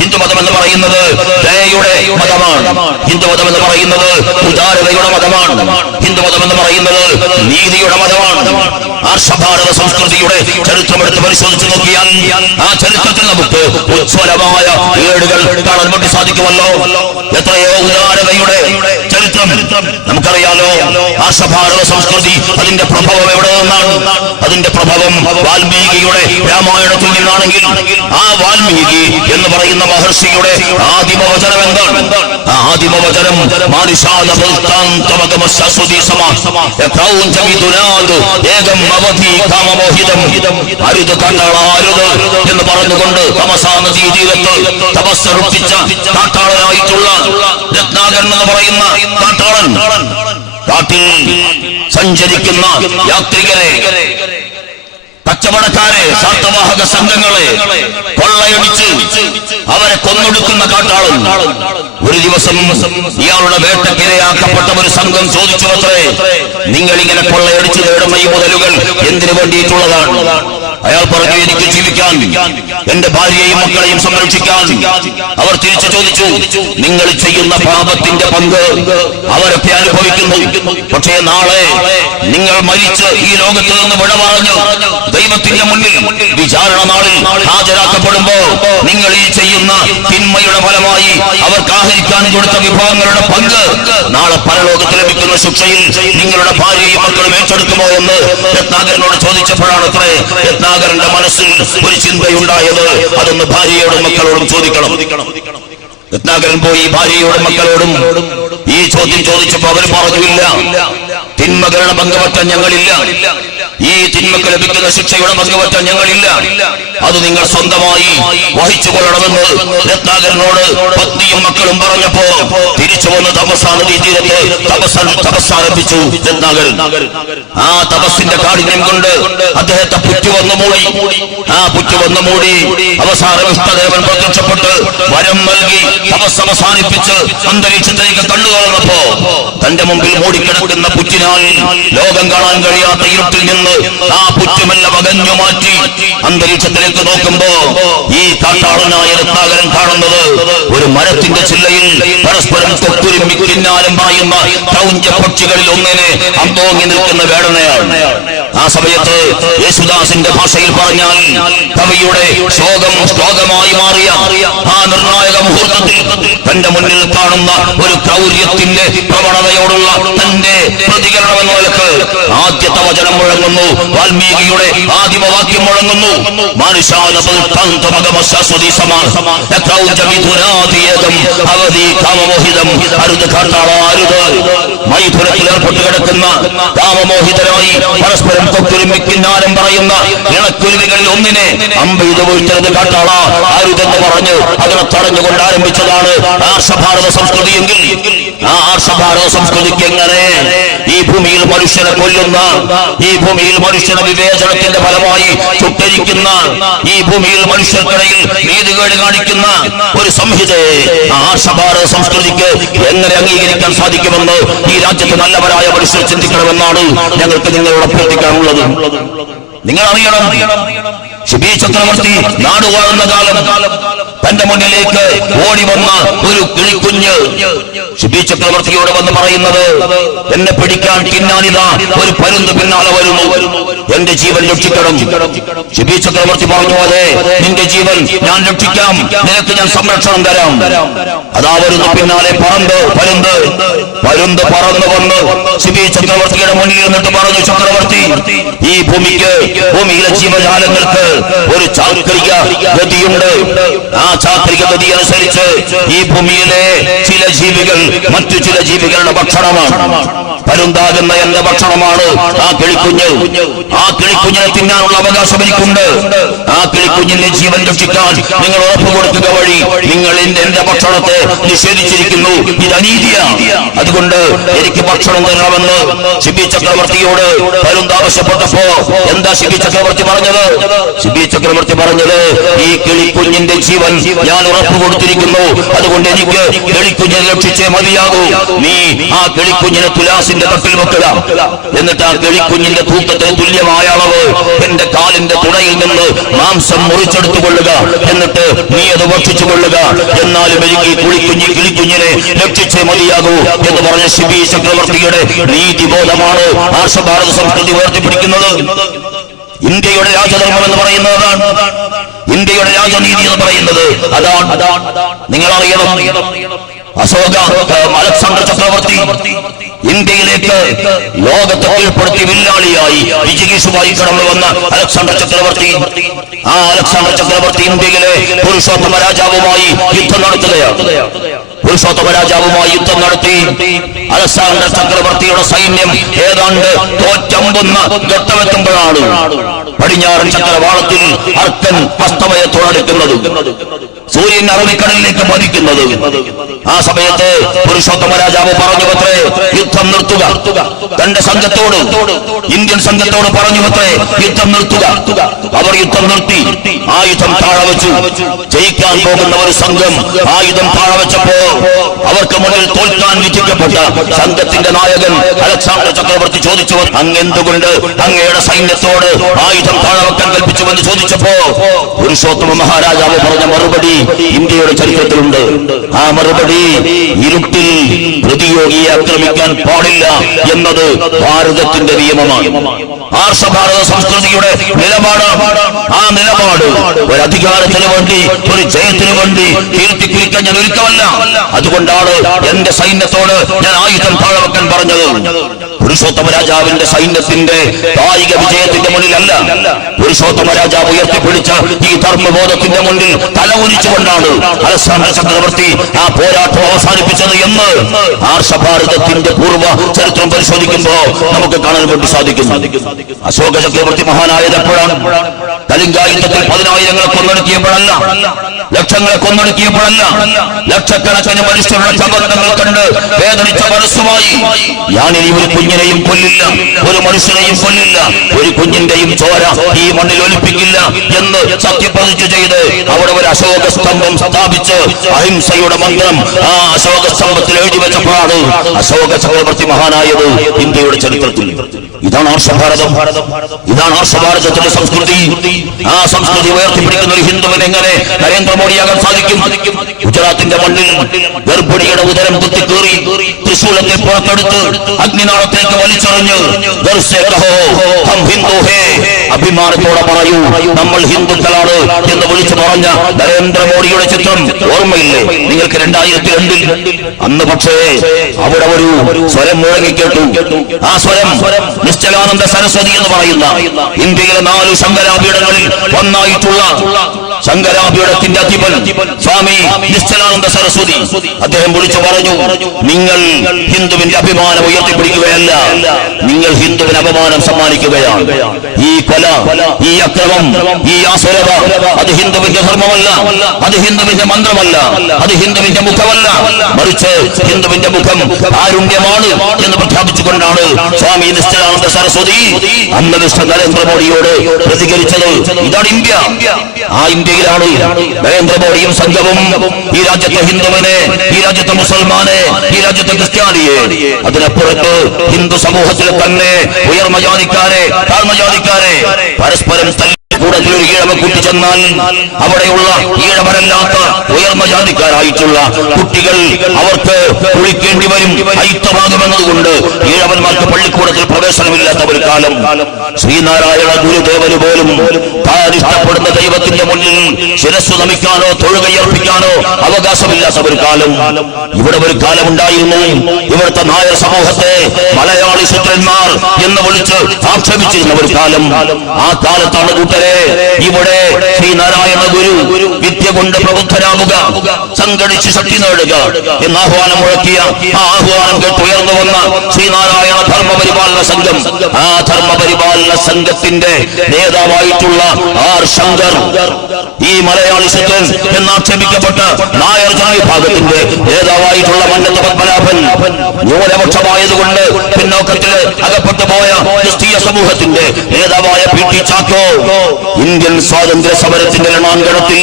ഹിന്ദുമതം എന്ന് പറയുന്നത് ദയയുടെ മതമാണ്. ഹിന്ദുമതം എന്ന് പറയുന്നത് ഉദാരതയുടെ മതമാണ്. ഹിന്ദുമതം എന്ന് പറയുന്നത് നീതിയുടെ മതമാണ്. ആർഷഭാരത സംസ്കൃതിയുടെ ചരിത്രമെടുത്ത് പരിശോധിച്ച് നോക്കിയാൽ ആ ചരിത്രത്തിൽ നമുക്ക് ഉജ്ജ്വലമായ ഏടുകൾ കാണാൻ വേണ്ടി സാധിക്കുമല്ലോ. എത്രയോ ഉദാരതയുടെ ചരിത്രം നമുക്കറിയാലോ. ആർഷഭാരത സംസ്കൃതി അതിന്റെ പ്രഭവം എവിടെ നിന്നാണ്? അതിന്റെ പ്രഭവം വാൽമീകിയുടെ രാമായണത്തിൽ നിന്നാണെങ്കിൽ ആ വാൽമീകി എന്ന് പറയുന്ന മഹർഷിയുടെ ആദിമവചനം എന്താണ്? ആദിമവചനം അരുത് കാട്ടാള അരുത് എന്ന് പറഞ്ഞുകൊണ്ട് തമസാ നദീ തീരത്ത് തപസ്സറുപ്പിച്ച കാട്ടാളനായിട്ടുള്ള രത്നാകരൻ എന്ന് പറയുന്ന കാട്ടാളൻ കാട്ടിൽ സഞ്ചരിക്കുന്ന യാത്രികരെ, കച്ചവടക്കാരെ, സാർത്ഥവാഹക സംഘങ്ങളെ കൊള്ളയടിച്ച് അവരെ കൊന്നൊടുക്കുന്ന കാട്ടാളൻ. ഒരു ദിവസം ഇയാളുടെ വേട്ടക്കിരയാക്കപ്പെട്ട ഒരു സംഘം ചോദിച്ചു അത്രേ, നിങ്ങൾ ഇങ്ങനെ കൊള്ളയടിച്ച് നേടുന്ന ഈ മുതലുകൾ എന്തിനു വേണ്ടിയിട്ടുള്ളതാണ്? അയാൾ പറഞ്ഞു, എനിക്ക് ജീവിക്കാൻ, എന്റെ ഭാര്യയെയും മക്കളെയും സംരക്ഷിക്കാൻ. അവർ തിരിച്ചു ചോദിച്ചു, നിങ്ങൾ ചെയ്യുന്ന പാപത്തിന്റെ പങ്ക് അവരൊക്കെ അനുഭവിക്കുന്നു. പക്ഷേ നാളെ നിങ്ങൾ മരിച്ച് ഈ ലോകത്ത് നിന്ന് വിട പറഞ്ഞു ദൈവത്തിന്റെ മുന്നിൽ വിചാരണ നാളിൽ ഹാജരാക്കപ്പെടുമ്പോ നിങ്ങൾ ഈ ചെയ്യുന്ന തിന്മയുടെ ഫലമായി അവർക്ക് ആഹരിക്കാൻ കൊടുത്ത വിഭവങ്ങളുടെ പങ്ക് നാളെ പരലോകത്ത് ലഭിക്കുന്ന ശിക്ഷയിൽ നിങ്ങളുടെ ഭാര്യയും മക്കളും ഏറ്റെടുക്കുമോ എന്ന് രത്നാകരനോട് ചോദിച്ചപ്പോഴാണ് അത്രേ രത്നാകരന്റെ മനസ്സിൽ ഒരു ചിന്തയുണ്ടായത്. അതൊന്ന് ഭാര്യയോടും മക്കളോടും ചോദിക്കണം. രത്നാകരൻ പോയി ഭാര്യയോടും മക്കളോടും ഈ ചോദ്യം ചോദിച്ചപ്പോ അവർ പറഞ്ഞില്ല, തിന്മകളുടെ പങ്കുപറ്റാൻ ഞങ്ങളില്ല, ഈ തിന്മക്ക് ലഭിക്കുന്ന ശിക്ഷയുടെ പങ്കുപറ്റാൻ ഞങ്ങളില്ല, അത് നിങ്ങൾ സ്വന്തമായി വഹിച്ചു കൊള്ളണമെന്ന് രത്നാകരനോട് പത്നിയും മക്കളും പറഞ്ഞപ്പോ തിരിച്ചു വന്ന് തപസ്സാ നദീ തീരത്ത് തപസ്സാരംഭിച്ചു രത്നാകരൻ. ആ തപസ്സിന്റെ കാഠിന്യം കൊണ്ട് അദ്ദേഹത്തെ പുറ്റു വന്നു മൂടി. ആ പുറ്റു വന്നു മൂടി അവസാനം ഇഷ്ടദേവൻ പ്രത്യക്ഷപ്പെട്ട് വരം നൽകി തപസ് അവസാനിപ്പിച്ച് അന്തരീക്ഷത്തിലേക്ക് കണ്ണു തുറന്നപ്പോ തന്റെ മുമ്പിൽ മൂടിക്കിടക്കുന്ന പുറ്റിനാൽ ലോകം കാണാൻ കഴിയാത്ത ഇരുട്ടിൽ നിന്ന് ആ പുറ്റുമെല്ലാം അകഞ്ഞു മാറ്റി അന്തരീക്ഷത്തിലേക്ക് നോക്കുമ്പോ ഈ കാട്ടാളനായ രത്നാകരൻ കാണുന്നത് ഒരു മരത്തിന്റെ ചില്ലയിൽ പരസ്പരം കൊക്കുരുമ്പി കിന്നാലും പായുന്ന ക്രൗഞ്ച പക്ഷികളിൽ ഒന്നിനെ അന്തോങ്ങി നിൽക്കുന്ന വേടനയാണ്. ആ സമയത്ത് യേശുദാസിന്റെ ഭാഷയിൽ പറഞ്ഞാൽ കവിയുടെ ശോകം ശ്ലോകമായി മാറിയ ആ നിർണായക മുഹൂർത്തത്തിൽ തന്റെ മുന്നിൽ കാണുന്ന ഒരു ക്രൗര്യത്തിന്റെ പ്രവണതയോടുള്ള തന്റെ പ്രതികരണം എന്ന നിലക്ക് ആദ്യത്തെ വചനം മുഴങ്ങുന്നു. വാൽമീകിയുടെ ആദിമവാക്യം മുഴങ്ങുന്നു. അരുത് കാട്ടാള അരുത്. മൈഥുനത്തിൽ ഏർപ്പെട്ട് കിടക്കുന്ന കാമമോഹിതരായി പരസ്പരം കൊക്കുരുമ്മിക്കിന്നാലും പറയുന്ന ഇണക്കുരുവികളിൽ ഒന്നിനെ അമ്പെയ്ത് വീഴ്ത്തരുത് കാട്ടാള അരുതെന്ന് പറഞ്ഞ് അതിനെ തടഞ്ഞുകൊണ്ട് ആരംഭിച്ചതാണ് ആർഷഭാരത സംസ്കൃതിയെങ്കിൽ ആ ആർഷഭാരത സംസ്കൃതിക്ക് എങ്ങനെ ഈ ഭൂമിയിൽ മനുഷ്യനെ കൊല്ലുന്ന, ഈ ഭൂമിയിൽ മനുഷ്യനെ വിവേചനത്തിന്റെ ഫലമായി ചുട്ടരിക്കുന്ന, ഈ ഭൂമിയിൽ മനുഷ്യർക്കിടയിൽ നീതികേട് കാണിക്കുന്ന ഒരു സംഹിതയെ ആർഷഭാരത സംസ്കൃതിക്ക് എങ്ങനെ അംഗീകരിക്കാൻ സാധിക്കുമെന്ന് ഈ രാജ്യത്ത് നല്ലവരായ മനുഷ്യർ ചിന്തിക്കണമെന്നാണ് ഞങ്ങൾക്ക് നിങ്ങളോട് അഭ്യർത്ഥിക്കാനുള്ളത്. നിങ്ങൾ അറിയണം, ഷിബി ചക്രവർത്തി നാട് വാഴുന്ന കാലം തന്റെ മുന്നിലേക്ക് ഓടി വന്ന ഒരു കിളിക്കുഞ്ഞ് ഷിബി ചക്രവർത്തിയോട് വന്ന് പറയുന്നത്, എന്നെ പിടിക്കാൻ കിന്നാനിത ഒരു പരുന്ത് പിന്നാലെ വരുന്നു, എന്റെ ജീവൻ രക്ഷിക്കണം. ഷിബി ചക്രവർത്തി പറഞ്ഞു, അതെ, നിന്റെ ജീവൻ ഞാൻ രക്ഷിക്കാം, നിനക്ക് ഞാൻ സംരക്ഷണം തരാം. അതാ വരുന്നു പിന്നാലെ പരുന്ത് പറന്നു വന്ന് ഷിബി ചക്രവർത്തിയുടെ മുന്നിൽ നിന്നിട്ട് പറഞ്ഞു, ചക്രവർത്തി, ഈ ഭൂമിയിലെ ജീവജാലങ്ങൾക്ക് ഒരു ചാക്രിക ഗതിയുണ്ട്. ആ ചാക്രിക ഗതി അനുസരിച്ച് ഈ ഭൂമിയിലെ ചില ജീവികൾ മറ്റു ചില ജീവികളുടെ ഭക്ഷണമാണ്. പരുന്താകുന്ന എന്റെ ഭക്ഷണമാണ് ആ കിളിക്കുഞ്ഞ്. ആ കിളിക്കുഞ്ഞിനെ തിന്നാനുള്ള അവകാശം എനിക്കുണ്ട്. ആ കിളിക്കുഞ്ഞിന്റെ ജീവൻ രക്ഷിക്കാൻ നിങ്ങൾ ഉറപ്പ് കൊടുക്കുക വഴി നിങ്ങൾ എന്റെ ഭക്ഷണത്തെ നിഷേധിച്ചിരിക്കുന്നു. ഇത് അനീതിയാണ്. അതുകൊണ്ട് എനിക്ക് ഭക്ഷണം തരണമെന്ന് ഷിബി ചക്രവർത്തിയോട് പരുന്ത് ആവശ്യപ്പെട്ടപ്പോ എന്താ ഷിബി ചക്രവർത്തി പറഞ്ഞത്? ഷിബി ചക്രവർത്തി പറഞ്ഞത്, ഈ കിളിക്കുഞ്ഞിന്റെ ജീവൻ ഞാൻ ഉറപ്പ് കൊടുത്തിരിക്കുന്നു, അതുകൊണ്ട് എനിക്ക് കിളിക്കുഞ്ഞിനെ രക്ഷിച്ചേ മതിയാകൂ. നീ ആ കിളിക്കുഞ്ഞിനെ തുലാസിന്റെ തട്ടിൽ വെക്കുക, എന്നിട്ട് ആ കിളിക്കുഞ്ഞിന്റെ തൂക്കത്തിന് തുല്യമായ അളവ് എന്റെ കാലിന്റെ തുടയിൽ നിന്ന് മാംസം മുറിച്ചെടുത്തു കൊള്ളുക, എന്നിട്ട് നീ അത് ഭക്ഷിച്ചു കൊള്ളുക. എന്നാലും എനിക്ക് ഈ കിളിക്കുഞ്ഞിനെ രക്ഷിച്ചേ മതിയാകൂ എന്ന് പറഞ്ഞ ഷിബി ചക്രവർത്തിയുടെ നീതിബോധമാണ് ആർഷഭാരത സംസ്കൃതി ഉയർത്തിപ്പിടിക്കുന്നത്. ഇന്ത്യയുടെ രാജധർമ്മം എന്ന് പറയുന്നതാണ്, ഇന്ത്യയുടെ രാജനീതി എന്ന് പറയുന്നത് അതാണ്. നിങ്ങൾ അറിയണം, അലക്സാണ്ടർ ചക്രവർത്തി ഇന്ത്യയിലേക്ക് ലോകത്തെ കീഴ്പ്പെടുത്തി വില്ലാളിയായി വിജിഗീഷുമായി കടന്നു വന്ന അലക്സാണ്ടർ ചക്രവർത്തി, ആ അലക്സാണ്ടർ ചക്രവർത്തി ഇന്ത്യയിലെ പുരുഷോത്തമ രാജാവുമായി യുദ്ധം നടത്തുകയാണ്. പുരുഷോത്തമ രാജാവുമായി യുദ്ധം നടത്തി. അലക്സാണ്ടർ ചക്രവർത്തിയുടെ സൈന്യം ഏതാണ്ട് തോറ്റമ്പുന്ന ഘട്ടമെത്തുമ്പോഴാണ് പടിഞ്ഞാറൻ ചക്രവാളത്തിൽ അർക്കൻ അസ്തമയത്തോടടുക്കുന്നത്, സൂര്യൻ അറബിക്കടലിലേക്ക് പതിക്കുന്നത്. ആ സമയത്ത് പുരുഷോത്തമ രാജാവ് പറഞ്ഞു അത്രേ, യുദ്ധം നിർത്തുക. തന്റെ സംഘത്തോട്, ഇന്ത്യൻ സംഘത്തോട് പറഞ്ഞു അത്രേ, യുദ്ധം നിർത്തുക. അവർ യുദ്ധം നിർത്തി, ആയുധം താഴെ വെച്ചു. ജയിക്കാൻ പോകുന്ന ഒരു സംഘം ആയുധം താഴെ വെച്ചപ്പോ അവർക്ക് മുന്നിൽ തോൽക്കാൻ വിധിക്കപ്പെട്ട സംഘത്തിന്റെ നായകൻ അലക്സാണ്ടർ ചക്രവർത്തി ചോദിച്ചു, അങ്ങെന്തുകൊണ്ട് അങ്ങയുടെ സൈന്യത്തോട് ആയുധം താഴെ വെക്കാൻ കൽപ്പിച്ചുവെന്ന് ചോദിച്ചപ്പോ പുരുഷോത്തമ മഹാരാജാവ് പറഞ്ഞ മറുപടി ഇന്ത്യയുടെ ചരിത്രത്തിലുണ്ട്. ആ മറുപടി, ഇരുട്ടിൽ പ്രതിയോഗിയെ ആക്രമിക്കാൻ പാടില്ല എന്നത് ഭാരതത്തിന്റെ നിയമമാണ്. ആർഷഭാരത സംസ്കൃതിയുടെ നിലപാട്. ആ നിലപാട് ഒരു അധികാരത്തിന് വേണ്ടി, ഒരു ജയത്തിന് വേണ്ടി കീർത്തിക്കുറിക്കാൻ ഞാൻ ഒരുക്കമല്ല. അതുകൊണ്ടാണ് എന്റെ സൈന്യത്തോട് ഞാൻ ആയുധം താഴെ വെക്കാൻ പറഞ്ഞത്. പുരുഷോത്തമ രാജാവിന്റെ സൈന്യത്തിന്റെ കായിക വിജയത്തിന്റെ മുന്നിലല്ല, പുരുഷോത്തമ രാജാവ് ഉയർത്തിപ്പിടിച്ച ഈ ധർമ്മബോധത്തിന്റെ മുന്നിൽ തല ഉരിച്ചുകൊണ്ടാണ് അലക്സാണ്ടർ ചക്രവർത്തി ആ പോരാട്ടം അവസാനിപ്പിച്ചത് എന്ന് ആർഷഭാരതത്തിന്റെ പൂർവ്വ ചരിത്രം പരിശോധിക്കുമ്പോൾ നമുക്ക് കാണാൻ വേണ്ടി സാധിക്കും. അശോക ചക്രവർത്തി മഹാനായത് എപ്പോഴാണ്? കലിംഗ യുദ്ധത്തിൽ 10,000 കൊന്നൊടുക്കിയപ്പോഴല്ല, ലക്ഷങ്ങളെ കൊന്നൊടുക്കിയപ്പോഴല്ല, ലക്ഷക്കണക്കിന് മനുഷ്യരുടെ ശബ്ദങ്ങൾ കണ്ട് വേദനിച്ച മനസ്സുമായി ഞാനിനി ഒരു കുഞ്ഞിനെയും കൊല്ലില്ല, ഒരു മനുഷ്യനെയും കൊല്ലില്ല, ഒരു കുഞ്ഞിന്റെയും ചോര ഈ മണ്ണിൽ ഒലിപ്പിക്കില്ല എന്ന് സത്യപ്രതിജ്ഞ ചെയ്ത് അവിടെ ഒരു അശോക സ്തംഭം സ്ഥാപിച്ച് അഹിംസയുടെ മന്ത്രം ആ അശോക സ്തംഭത്തിൽ എഴുതി വെച്ചപ്പോഴാണ് അശോക ചക്രവർത്തി മഹാനായത് ഇന്ത്യയുടെ ചരിത്രത്തിൽ. ഇതാണ് ആർഷഭാരതം, ഇതാണ് ആർഷഭാരതത്തിന്റെ സംസ്കൃതി. ആ സംസ്കൃതി ഉയർത്തിപ്പിടിക്കുന്ന ഒരു ഹിന്ദുവിന് എങ്ങനെ നരേന്ദ്രമോദിയാകാൻ സാധിക്കും? ഗുജറാത്തിന്റെ മണ്ണിൽ ഗർഭിണിയുടെ ഉദരം കുത്തിക്കേറി തൃശൂലത്തെ പുറത്തെടുത്ത് അഗ്നിനാളത്തേക്ക് വലിച്ചെറിഞ്ഞ് അഭിമാനത്തോടെ പറയൂ നമ്മൾ ഹിന്ദുക്കളാണ് എന്ന് വിളിച്ചു പറഞ്ഞ നരേന്ദ്രമോദിയുടെ ചിത്രം ഓർമ്മയില്ലേ നിങ്ങൾക്ക്? 2002 അന്ന് പക്ഷേ അവിടെ ഒരു സ്വരം മുഴങ്ങിക്കേട്ടു. ആ സ്വരം നിശ്ചലാനന്ദ സരസ്വതി എന്ന് പറയുന്ന ഇന്ത്യയിലെ 4 ശങ്കരാപീഠങ്ങളിൽ ഒന്നായിട്ടുള്ള ശങ്കരാപീഠത്തിന്റെ അധിപൻ സ്വാമി നിശ്ചലാനന്ദ സരസ്വതി അദ്ദേഹം വിളിച്ചു പറഞ്ഞു, നിങ്ങൾ ഹിന്ദുവിന്റെ അഭിമാനം ഉയർത്തിപ്പിടിക്കുകയല്ല, നിങ്ങൾ ഹിന്ദുവിന് അപമാനം സമ്മാനിക്കുകയാണ്. ഈ കൊല, ഈ അക്രമം, ഈ ആസുരത അത് ഹിന്ദുവിന്റെ ധർമ്മമല്ല, അത് ഹിന്ദുവിന്റെ മന്ത്രമല്ല, അത് ഹിന്ദുവിന്റെ മുഖമല്ല, മറിച്ച് ഹിന്ദുവിന്റെ മുഖം കാരുണ്യമാണ് എന്ന് പ്രഖ്യാപിച്ചുകൊണ്ടാണ് സ്വാമി നിശ്ചലാനന്ദ സരസ്വതി അന്ന് മിസ്റ്റർ നരേന്ദ്രമോദിയോട് പ്രതികരിച്ചത്. ഇതാണ് ഇന്ത്യ. ആ ഇന്ത്യയിലാണ് നരേന്ദ്രമോദിയും സംഘവും ഈ രാജ്യത്തെ ഹിന്ദുവിനെ, ഈ രാജ്യത്തെ മുസൽമാനെ, ഈ രാജ്യത്തെ ക്രിസ്ത്യാനിയെ, അതിനപ്പുറത്ത് ഹിന്ദു സമൂഹത്തിൽ തന്നെ ഉയർന്ന ജാതിക്കാരെ, താഴ്ന്ന ജാതിക്കാരെ പരസ്പരം കൂടുതൽ ഒരു ഈഴവ കൂട്ടിച്ചെന്നാൽ അവിടെയുള്ള ഈഴവരല്ലാത്ത ഉയർന്ന ജാതിക്കാരായിട്ടുള്ള കുട്ടികൾ അവർക്ക് കുളിക്കേണ്ടി വരും, അയിത്തമാകുമെന്നതുകൊണ്ട് ഈഴവന്മാർക്ക് പള്ളിക്കൂടത്തിൽ പ്രവേശനമില്ലാത്ത ഒരു കാലം. ശ്രീനാരായണ ഗുരുദേവന് പോലും താൻ ഇഷ്ടപ്പെടുന്ന ദൈവത്തിന്റെ മുന്നിൽ ശിരസ്സു നമിക്കാനോ തൊഴുകയർപ്പിക്കാനോ അവകാശമില്ലാത്ത ഒരു കാലം. ഇവിടെ ഒരു കാലമുണ്ടായിരുന്നു, ഇവിടുത്തെ നായർ സമൂഹത്തെ മലയാളി ശൂദ്രന്മാർ എന്ന് വിളിച്ച് ആക്ഷേപിച്ചിരുന്ന ഒരു കാലം. ആ കാലത്താണ് കൂട്ടരെ ഇവിടെ ശ്രീനാരായണ ഗുരു വിദ്യ കൊണ്ട് പ്രബുദ്ധരാകുക, സംഘടിച്ച് ശക്തി നേടുക എന്ന് ആഹ്വാനം മുഴക്കിയ ആ ആഹ്വാനം കേട്ട് ഉയർന്നു വന്ന ശ്രീനാരായണ ധർമ്മപരിപാലന സംഘം, ആ ധർമ്മപരിപാലന സംഘത്തിന്റെ നേതാവായിട്ടുള്ള ആർ ശങ്കർ ഈ മലയാളി ശൂദ്രൻ എന്നാക്ഷേപിക്കപ്പെട്ട നായർ ജനവിഭാഗത്തിന്റെ നേതാവായിട്ടുള്ള മന്നത്ത് പത്മനാഭൻ ന്യൂനപക്ഷമായതുകൊണ്ട് പിന്നോക്കത്തിൽ അകപ്പെട്ടു പോയ ക്രിസ്തീയ സമൂഹത്തിന്റെ നേതാവായ പി ടി ചാക്കോ ഇന്ത്യൻ സ്വാതന്ത്ര്യ സമരത്തിന്റെ രണാങ്കണത്തിൽ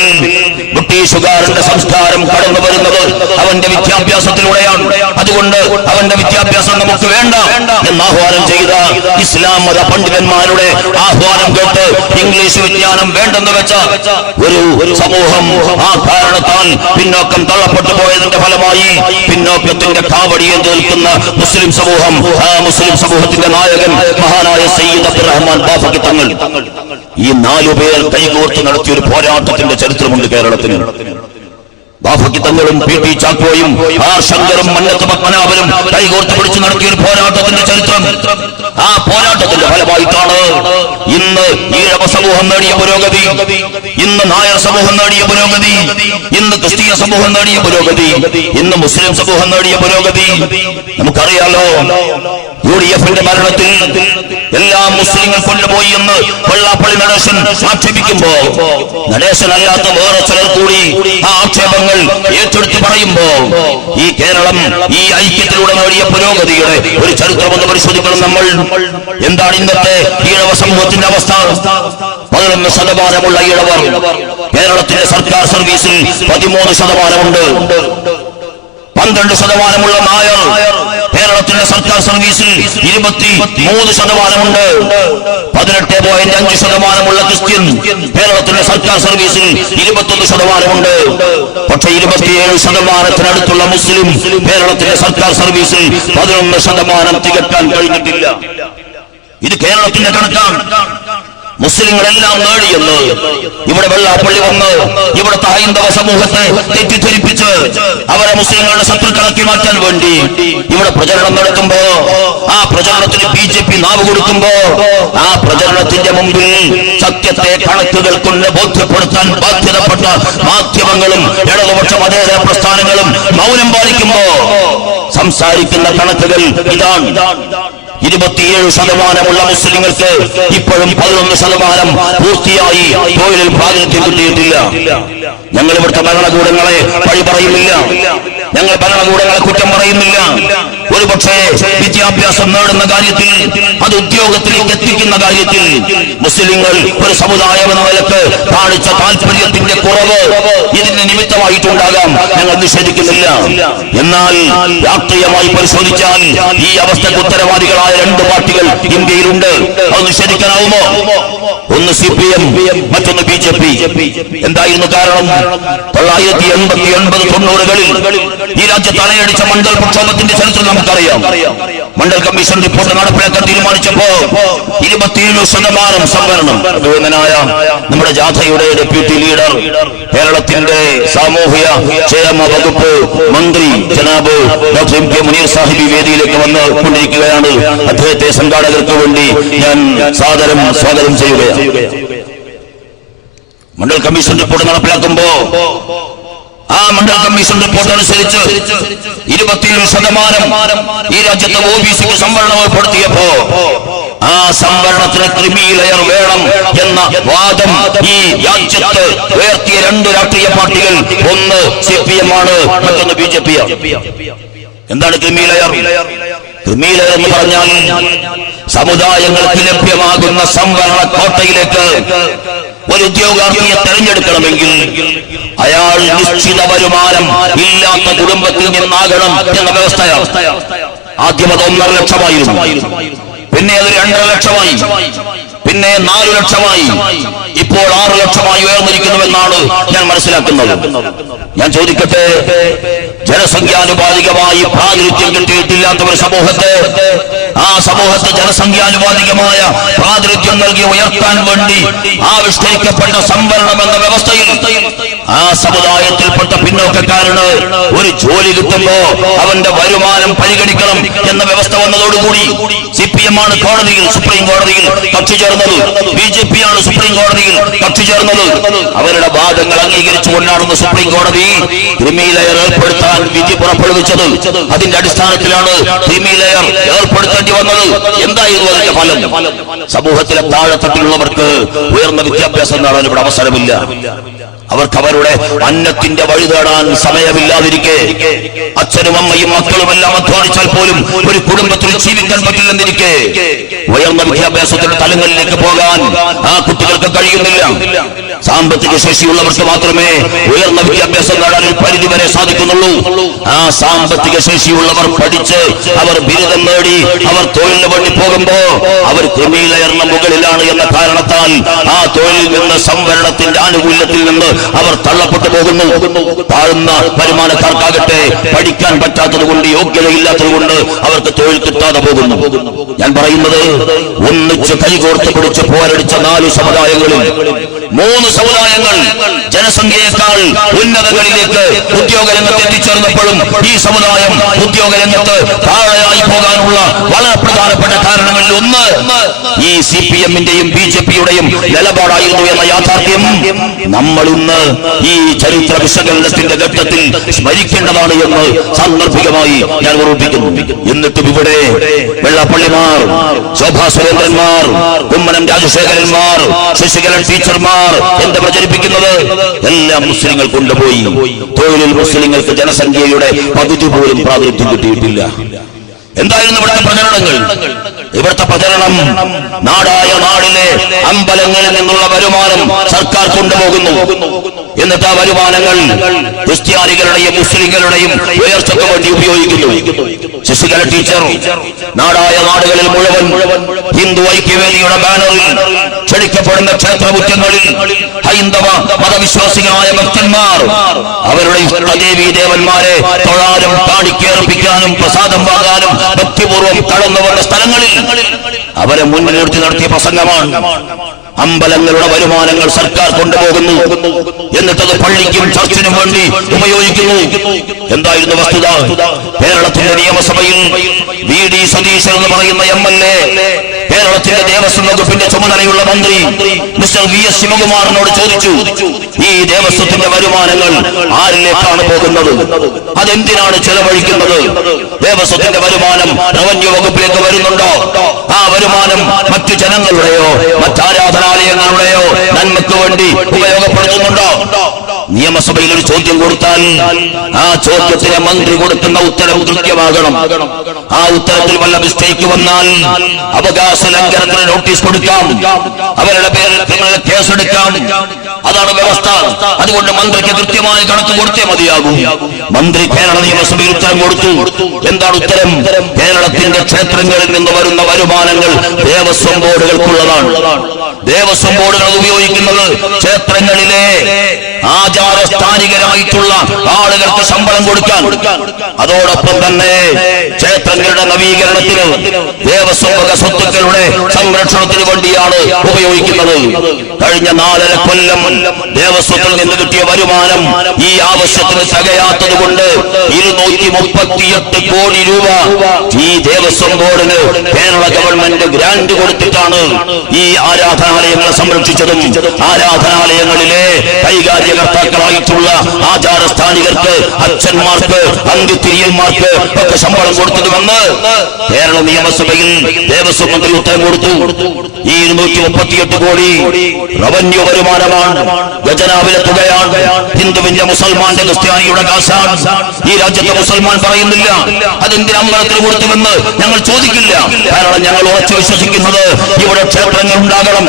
ബ്രിട്ടീഷുകാരന്റെ സംസ്കാരം കടന്നു വരുന്നത് അവന്റെ വിദ്യാഭ്യാസത്തിലൂടെയാണ്. അതുകൊണ്ട് അവന്റെ വിദ്യാഭ്യാസം നമുക്ക് വേണ്ട എന്ന് ആഹ്വാനം ചെയ്ത ഇസ്ലാം മത പണ്ഡിതന്മാരുടെ ആഹ്വാനം കേട്ട് ഇംഗ്ലീഷ് വിജ്ഞാനം വേണ്ടെന്ന് വെച്ച ഒരു സമൂഹം ആ കാരണത്താൽ പിന്നോക്കം തള്ളപ്പെട്ടു പോയതിന്റെ ഫലമായി പിന്നോക്കത്തിന്റെ കാവടിയെ നിൽക്കുന്ന മുസ്ലിം സമൂഹം, ആ മുസ്ലിം സമൂഹത്തിന്റെ നായകൻ മഹാനായ സയ്യിദ് അബ്ദുറഹ്മാൻ ബാഫഖി തങ്ങൾ, ഈ 4 പേർ കൈകോർത്ത് നടത്തിയ ഒരു പോരാട്ടത്തിന്റെ ചരിത്രമുണ്ട് കേരളത്തിന്. ബാഫക്കി തങ്ങളും പി ടി ചാക്കോയും ആർ ശങ്കറും മന്നത്ത് പത്മനാഭനും കൈകോർത്ത് പിടിച്ച് നടത്തിയ ഒരു പോരാട്ടത്തിന്റെ ചരിത്രം. ആ പോരാട്ടത്തിന്റെ ഫലമായിട്ടാണ് ഇന്ന് ഈഴവ സമൂഹം നേടിയ പുരോഗതി, ഇന്ന് നായർ സമൂഹം നേടിയ പുരോഗതി, ഇന്ന് ക്രിസ്തീയ സമൂഹം നേടിയ പുരോഗതി, ഇന്ന് മുസ്ലിം സമൂഹം നേടിയ പുരോഗതി. നമുക്കറിയാലോ, UDF-ന്റെ ഭരണത്തിൽ എല്ലാ മുസ്ലിങ്ങൾ കൊണ്ടുപോയി എന്ന് വെള്ളാപ്പള്ളി നടേശൻ ആക്ഷേപിക്കുമ്പോ നടേശനല്ലാത്ത വേറെ ചിലർ കൂടി ആ ആക്ഷേപങ്ങൾ ഏറ്റെടുത്ത് പറയുമ്പോ ഈ കേരളം ഈ ഐക്യത്തിലൂടെ നേടിയ പുരോഗതിയുടെ ഒരു ചരിത്രമെന്ന് പരിശോധിക്കണം നമ്മൾ. എന്താണ് ഇന്നത്തെ ഈഴവ സമൂഹത്തിന്റെ അവസ്ഥ? 11% ഈഴവർ കേരളത്തിന്റെ സർക്കാർ സർവീസിൽ 13%. 12% നായർ കേരളത്തിന്റെ സർക്കാർ സർവീസിൽ 23%. 18.5% ക്രിസ്ത്യൻ കേരളത്തിന്റെ സർക്കാർ സർവീസിൽ 21%. പക്ഷെ 27%-അടുത്തുള്ള മുസ്ലിം കേരളത്തിന്റെ സർക്കാർ സർവീസിൽ 11% തികക്കാൻ കഴിഞ്ഞിട്ടില്ല. ഇത് കേരളത്തിന്റെ കണക്കാണ്. മുസ്ലിങ്ങളെല്ലാം നേടിയെന്ന് ഇവിടെ വെള്ളാപ്പള്ളി വന്ന് ഇവിടുത്തെ ഹൈന്ദവ സമൂഹത്തെ തെറ്റിദ്ധരിപ്പിച്ച് അവരെ മുസ്ലിങ്ങളുടെ ശത്രുക്കളാക്കി മാറ്റാൻ വേണ്ടി ഇവിടെ പ്രചരണം നടത്തുമ്പോ, ആ പ്രചരണത്തിന് BJP നാവ് കൊടുക്കുമ്പോ, ആ പ്രചരണത്തിന്റെ മുമ്പിൽ സത്യത്തെ കണക്കുകൾ കൊണ്ട് ബോധ്യപ്പെടുത്താൻ ബാധ്യതപ്പെട്ട മാധ്യമങ്ങളും ഇടതുപക്ഷ മതേതര പ്രസ്ഥാനങ്ങളും മൗനം പാലിക്കുമ്പോ സംസാരിക്കുന്ന കണക്കുകൾ ഇതാണ്. 27% മുസ്ലിങ്ങൾക്ക് ഇപ്പോഴും 11% പൂർത്തിയായി തൊഴിലിൽ പ്രാതിനിധ്യം കിട്ടിയിട്ടില്ല. ഞങ്ങൾ ഇവിടുത്തെ ഭരണകൂടങ്ങളെ വഴി പറയുന്നില്ല, ഞങ്ങൾ ഭരണകൂടങ്ങളെ കുറ്റം പറയുന്നില്ല. ഒരുപക്ഷേ വിദ്യാഭ്യാസം നേടുന്ന കാര്യത്തിൽ, അത് ഉദ്യോഗത്തിലേക്ക് എത്തിക്കുന്ന കാര്യത്തിൽ മുസ്ലിങ്ങൾ ഒരു സമുദായം എന്ന നിലക്ക് കാണിച്ച താല്പര്യത്തിന്റെ കുറവ് ഇതിന് നിമിത്തമായിട്ടുണ്ടാകാം, ഞങ്ങൾ നിഷേധിക്കുന്നില്ല. എന്നാൽ രാഷ്ട്രീയമായി പരിശോധിച്ചാൽ ഈ അവസ്ഥക്ക് ഉത്തരവാദികളായ 2 പാർട്ടികൾ ഇന്ത്യയിലുണ്ട്. അത് നിഷേധിക്കാനാവുമോ? ഒന്ന് CPM, മറ്റൊന്ന് BJP. എന്തായിരുന്നു കാരണം? 1989-90-കളിൽ ഈ രാജ്യത്ത് അലയടിച്ച മണ്ഡൽ പ്രക്ഷോഭത്തിന്റെ ചരിത്രം നമുക്കറിയാം. മണ്ഡൽ കമ്മീഷൻ റിപ്പോർട്ട് നടപ്പിലാക്കാൻ തീരുമാനിച്ചപ്പോ 27% സംവരണം. ബഹുമാനായ നമ്മുടെ ജാഥയുടെ ഡെപ്യൂട്ടി ലീഡർ, കേരളത്തിന്റെ സാമൂഹ്യ ക്ഷേമ വകുപ്പ് മന്ത്രി ജനാബ് ഡോക്ടർ MK മുനീർ സാഹിബ് വേദിയിലേക്ക് വന്ന് കൊണ്ടിരിക്കുകയാണ്. അദ്ദേഹത്തെ സംഘാടകർക്ക് വേണ്ടി ഞാൻ സാദരം സ്വാഗതം ചെയ്യുകയാണ്. മണ്ഡൽ കമ്മീഷൻ റിപ്പോർട്ട് നടപ്പിലാക്കുമ്പോ ആ മണ്ഡൽ കമ്മീഷൻ റിപ്പോർട്ട് അനുസരിച്ച് 27% ഈ രാജ്യത്തെ OBCക്ക് സംവരണം ഏർപ്പെടുത്തിയപ്പോ ആ സംവരണത്തിന് ക്രിമി ലെയർ വേണം എന്ന വാദം ഈ രാജ്യത്ത് ഉയർത്തിയ 2 രാഷ്ട്രീയ പാർട്ടികൾ, ഒന്ന് CPM ആണ്, മറ്റൊന്ന് BJP ആണ്. എന്താണ് ക്രിമി ലെയർ? ക്രിമി ലെയർ എന്ന് പറഞ്ഞാൽ സമുദായങ്ങൾക്ക് ലഭ്യമാകുന്ന സംവരണ കോട്ടയിലേക്ക് ഒരു ഉദ്യോഗാർത്ഥിയെ തെരഞ്ഞെടുക്കണമെങ്കിൽ അയാൾ നിശ്ചിത വരുമാനം ഇല്ലാത്ത കുടുംബത്തിൽ നിന്നാകണം എന്ന വ്യവസ്ഥയാണ്. ആദ്യം അത് 1.5 ലക്ഷമായിരുന്നു, പിന്നെ അത് 2.5 ലക്ഷമായി, പിന്നെ 4 ലക്ഷമായി, ഇപ്പോൾ 6 ലക്ഷമായി ഉയർന്നിരിക്കുന്നുവെന്നാണ് ഞാൻ മനസ്സിലാക്കുന്നത്. ഞാൻ ചോദിക്കട്ടെ, ജനസംഖ്യാനുപാതികമായി പ്രാതിനിധ്യം കിട്ടിയിട്ടില്ലാത്ത ഒരു സമൂഹത്തെ, ആ സമൂഹത്തെ ജനസംഖ്യാനുപാതികമായ പ്രാതിനിധ്യം നൽകി ഉയർത്താൻ വേണ്ടി ആവിഷ്കരിക്കപ്പെട്ട സംവരണം എന്ന വ്യവസ്ഥയിൽ ആ സമുദായത്തിൽപ്പെട്ട പിന്നോക്കക്കാരന് ഒരു ജോലി കിട്ടുമ്പോ അവന്റെ വരുമാനം പരിഗണിക്കണം എന്ന വ്യവസ്ഥ വന്നതോടുകൂടി CPM ആണ് കോടതിയിൽ, സുപ്രീം കോടതിയിൽ കക്ഷി ചേർന്നത്, BJP ആണ് സുപ്രീം കോടതിയിൽ കക്ഷി ചേർന്നത്. അവരുടെ വാദങ്ങൾ അംഗീകരിച്ചുകൊണ്ടാണ് സുപ്രീം കോടതി ക്രിമി ലെയർ ഏർപ്പെടുത്താൻ വിധി പുറപ്പെടുവിച്ചത്. അതിന്റെ അടിസ്ഥാനത്തിലാണ് ക്രിമി ലെയർ ഏർപ്പെടുത്തേണ്ടി വന്നത്. എന്തായിരുന്നു അതിന്റെ ഫലം? സമൂഹത്തിലെ താഴെത്തട്ടിലുള്ളവർക്ക് ഉയർന്ന വിദ്യാഭ്യാസം നേടാൻ ഇവിടെ അവസരമില്ല. അവർക്ക് അവരുടെ അന്നത്തിന്റെ വഴി തേടാൻ സമയമില്ലാതിരിക്കെ, അച്ഛനും അമ്മയും മക്കളുമെല്ലാം അധ്വാനിച്ചാൽ പോലും ഒരു കുടുംബത്തിൽ ജീവിക്കാൻ പറ്റില്ലെന്നിരിക്കെ ഉയർന്ന വിദ്യാഭ്യാസത്തിന്റെ തലങ്ങളിലേക്ക് പോകാൻ ആ കുട്ടികൾക്ക് കഴിയുന്നില്ല. സാമ്പത്തിക ശേഷിയുള്ളവർക്ക് മാത്രമേ ഉയർന്ന വിദ്യാഭ്യാസം നേടാൻ ഒരു പരിധി വരെ സാധിക്കുന്നുള്ളൂ. ആ സാമ്പത്തിക ശേഷിയുള്ളവർ പഠിച്ച് അവർ ബിരുദം നേടി അവർ തൊഴിലിന് വേണ്ടി പോകുമ്പോ അവർ ക്രിമി ലെയറിന് മുകളിലാണ് എന്ന കാരണത്താൽ ആ തൊഴിലിൽ നിന്ന്, സംവരണത്തിന്റെ ആനുകൂല്യത്തിൽ നിന്ന് അവർ തള്ളപ്പെട്ടു പോകുന്നു. താഴ്ന്ന വരുമാനക്കാർക്കാകട്ടെ പഠിക്കാൻ പറ്റാത്തത് കൊണ്ട്, യോഗ്യതയില്ലാത്തത് കൊണ്ട് അവർക്ക് തൊഴിൽ കിട്ടാതെ പോകുന്നു. ഞാൻ പറയുന്നത്, ഒന്നിച്ച് കൈകോർത്ത് പിടിച്ച് പോരടിച്ച 4 സമുദായങ്ങളിൽ 3 സമുദായങ്ങൾ ജനസംഖ്യയേക്കാൾ ഉന്നതങ്ങളിലേക്ക് ഉദ്യോഗ രംഗത്ത് എത്തിച്ചേർന്നപ്പോഴും ഈ സമുദായം ഉദ്യോഗ രംഗത്ത് താഴെയായി പോകാനുള്ള വളരെ പ്രധാനപ്പെട്ട കാരണങ്ങളിൽ ഒന്ന് ഈ CPM-ന്റെയും BJP-യുടെയും നിലപാടായിരുന്നു എന്ന യാഥാർത്ഥ്യം നമ്മൾ ഇന്ന് ഈ ചരിത്ര വിശകലനത്തിന്റെ ഘട്ടത്തിൽ സ്മരിക്കേണ്ടതാണ് എന്ന് സാന്ദർഭികമായി ഞാൻ ഓർമ്മിപ്പിക്കുന്നു. എന്നിട്ടും ഇവിടെ വെള്ളപ്പള്ളിമാർ, ശോഭാ സുരേന്ദ്രന്മാർ, കുമ്മനം രാജശേഖരന്മാർ, ശശികലൻ ടീച്ചർമാർ എന്ത് പ്രചരിപ്പിക്കുന്നത് എല്ലാം മുസ്ലിങ്ങൾ കൊണ്ടുപോയി. തൊഴിലിൽ മുസ്ലിങ്ങൾക്ക് ജനസംഖ്യയുടെ പകുതി പോലും പ്രാതിനിധ്യം കിട്ടിയിട്ടില്ല. എന്തായിരുന്നു ഇവിടുത്തെ പ്രചരണങ്ങൾ? ഇവിടുത്തെ പ്രചരണം നാടായ നാടിലെ അമ്പലങ്ങളിൽ നിന്നുള്ള വരുമാനം സർക്കാർ കൊണ്ടുപോകുന്നു. എന്നിട്ട് ആ വരുമാനങ്ങൾ ക്രിസ്ത്യാനികളുടെയും മുസ്ലിങ്ങളുടെയും ഉയർച്ചയ്ക്ക് വേണ്ടി ഉപയോഗിക്കുന്നു. ശശികല ടീച്ചർ നാടായ നാടുകളിൽ മുഴുവൻ ഹിന്ദു ഐക്യവേദിയുടെ ബാനറിൽ ക്ഷണിക്കപ്പെടുന്ന ക്ഷേത്രമുറ്റങ്ങളിൽ ഹൈന്ദവ മതവിശ്വാസികളായ ഭക്തന്മാർ അവരുടെ ഇഷ്ടദേവീ ദേവന്മാരെ തൊഴാനും കാണിക്കേർപ്പിക്കാനും പ്രസാദം വാങ്ങാനും ഭക്തിപൂർവ്വം കടന്നു വന്ന സ്ഥലങ്ങളിൽ അവരെ മുന്നിൽ നിർത്തി നടത്തിയ പ്രസംഗമാണ്. അമ്പലങ്ങളുടെ വരുമാനങ്ങൾ സർക്കാർ കൊണ്ടുപോകുന്നു, എന്നിട്ടത് പള്ളിക്കും ചർച്ചിനും വേണ്ടി ഉപയോഗിക്കുന്നു. എന്തായിരുന്നു വസ്തുത? കേരളത്തിന്റെ നിയമസഭയിൽ VD സതീശൻ എന്ന് പറയുന്ന MLA കേരളത്തിന്റെ ദേവസ്വം വകുപ്പിന്റെ ചുമതലയുള്ള മന്ത്രി മിസ്റ്റർ VS ശിവകുമാറിനോട് ചോദിച്ചു, ഈ ദേവസ്വത്തിന്റെ വരുമാനങ്ങൾ ആരിലേക്കാണ് പോകുന്നത്? അതെന്തിനാണ് ചെലവഴിക്കുന്നത്? ദേവസ്വത്തിന്റെ വരുമാനം റവന്യൂ വകുപ്പിലേക്ക് വരുന്നുണ്ടോ? ആ വരുമാനം മറ്റു ജനങ്ങളുടെയോ മറ്റാരാധനാലയങ്ങളുടെയോ നന്മയ്ക്ക് വേണ്ടി ഉപയോഗപ്പെടുത്തുന്നുണ്ടോ? നിയമസഭയിൽ ഒരു ചോദ്യം കൊടുത്താൽ ആ ചോദ്യത്തിന് മന്ത്രി കൊടുക്കുന്ന ഉത്തരം കൃത്യമാകണം. ആ ഉത്തരത്തിൽ വല്ല മിസ്റ്റേക്ക് വന്നാൽ അവകാശ ലംഘനത്തിന് നോട്ടീസ് കൊടുക്കാം, അവരുടെ പേരിൽ ക്രിമിനൽ കേസെടുക്കാം. അതാണ് വ്യവസ്ഥ. അതുകൊണ്ട് മന്ത്രിക്ക് കൃത്യമായ കണക്ക് കൊടുത്തേ മതിയാകും. മന്ത്രി കേരള നിയമസഭയിൽ ഉത്തരം കൊടുത്തു. എന്താണ് ഉത്തരം? കേരളത്തിന്റെ ക്ഷേത്രങ്ങളിൽ നിന്ന് വരുന്ന വരുമാനങ്ങൾ ദേവസ്വം ബോർഡുകൾക്കുള്ളതാണ്. ദേവസ്വം ബോർഡുകൾ ഉപയോഗിക്കുന്നത് ക്ഷേത്രങ്ങളിലെ ആചാരസ്ഥാനികരായിട്ടുള്ള ആളുകൾക്ക് ശമ്പളം കൊടുക്കാൻ, അതോടൊപ്പം തന്നെ ക്ഷേത്രങ്ങളുടെ നവീകരണത്തിന്, ദേവസ്വം വക സ്വത്തുക്കളുടെ സംരക്ഷണത്തിന് വേണ്ടിയാണ് ഉപയോഗിക്കുന്നത്. കഴിഞ്ഞ 4.5 കൊല്ലം ദേവസ്വത്തിൽ നിന്ന് കിട്ടിയ വരുമാനം ഈ ആവശ്യത്തിന് തികയാത്തത് കൊണ്ട് 238 കോടി രൂപ ഈ ദേവസ്വം ബോർഡിന് കേരള ഗവൺമെന്റ് ഗ്രാന്റ് കൊടുത്തിട്ടാണ് ഈ ആരാധനാലയങ്ങളെ സംരക്ഷിച്ചതും ആരാധനാലയങ്ങളിലെ കൈകാര്യകർത്താക്കളായിട്ടുള്ള ആചാരസ്ഥാനികർക്ക്, അച്ഛന്മാർക്ക്, അന്ത്യത്തിരിയന്മാർക്ക് ഒക്കെ ശമ്പളം കൊടുത്തതുമെന്ന് കേരള നിയമസഭയിൽ ദേവസ്വം മന്ത്രി ഉത്തരം കൊടുത്തു. ഈ 238 കോടി റവന്യൂ വരുമാനമാണ്, ഖജനാവിലെ തുകയാണ്, ഹിന്ദുവിന്റെ മുസൽമാന്റെ ക്രിസ്ത്യാനിയുടെ കാശാണ്. ഈ രാജ്യത്തെ മുസൽമാൻ പറയുന്നില്ല അതെന്തിന് അമ്പലത്തിന് കൊടുത്തുമെന്ന് ഞങ്ങൾ ചോദിക്കില്ല. കാരണം ഞങ്ങൾ ഉറച്ചു വിശ്വസിക്കുന്നത് ഇവിടെ ക്ഷേത്രങ്ങൾ ഉണ്ടാകണം,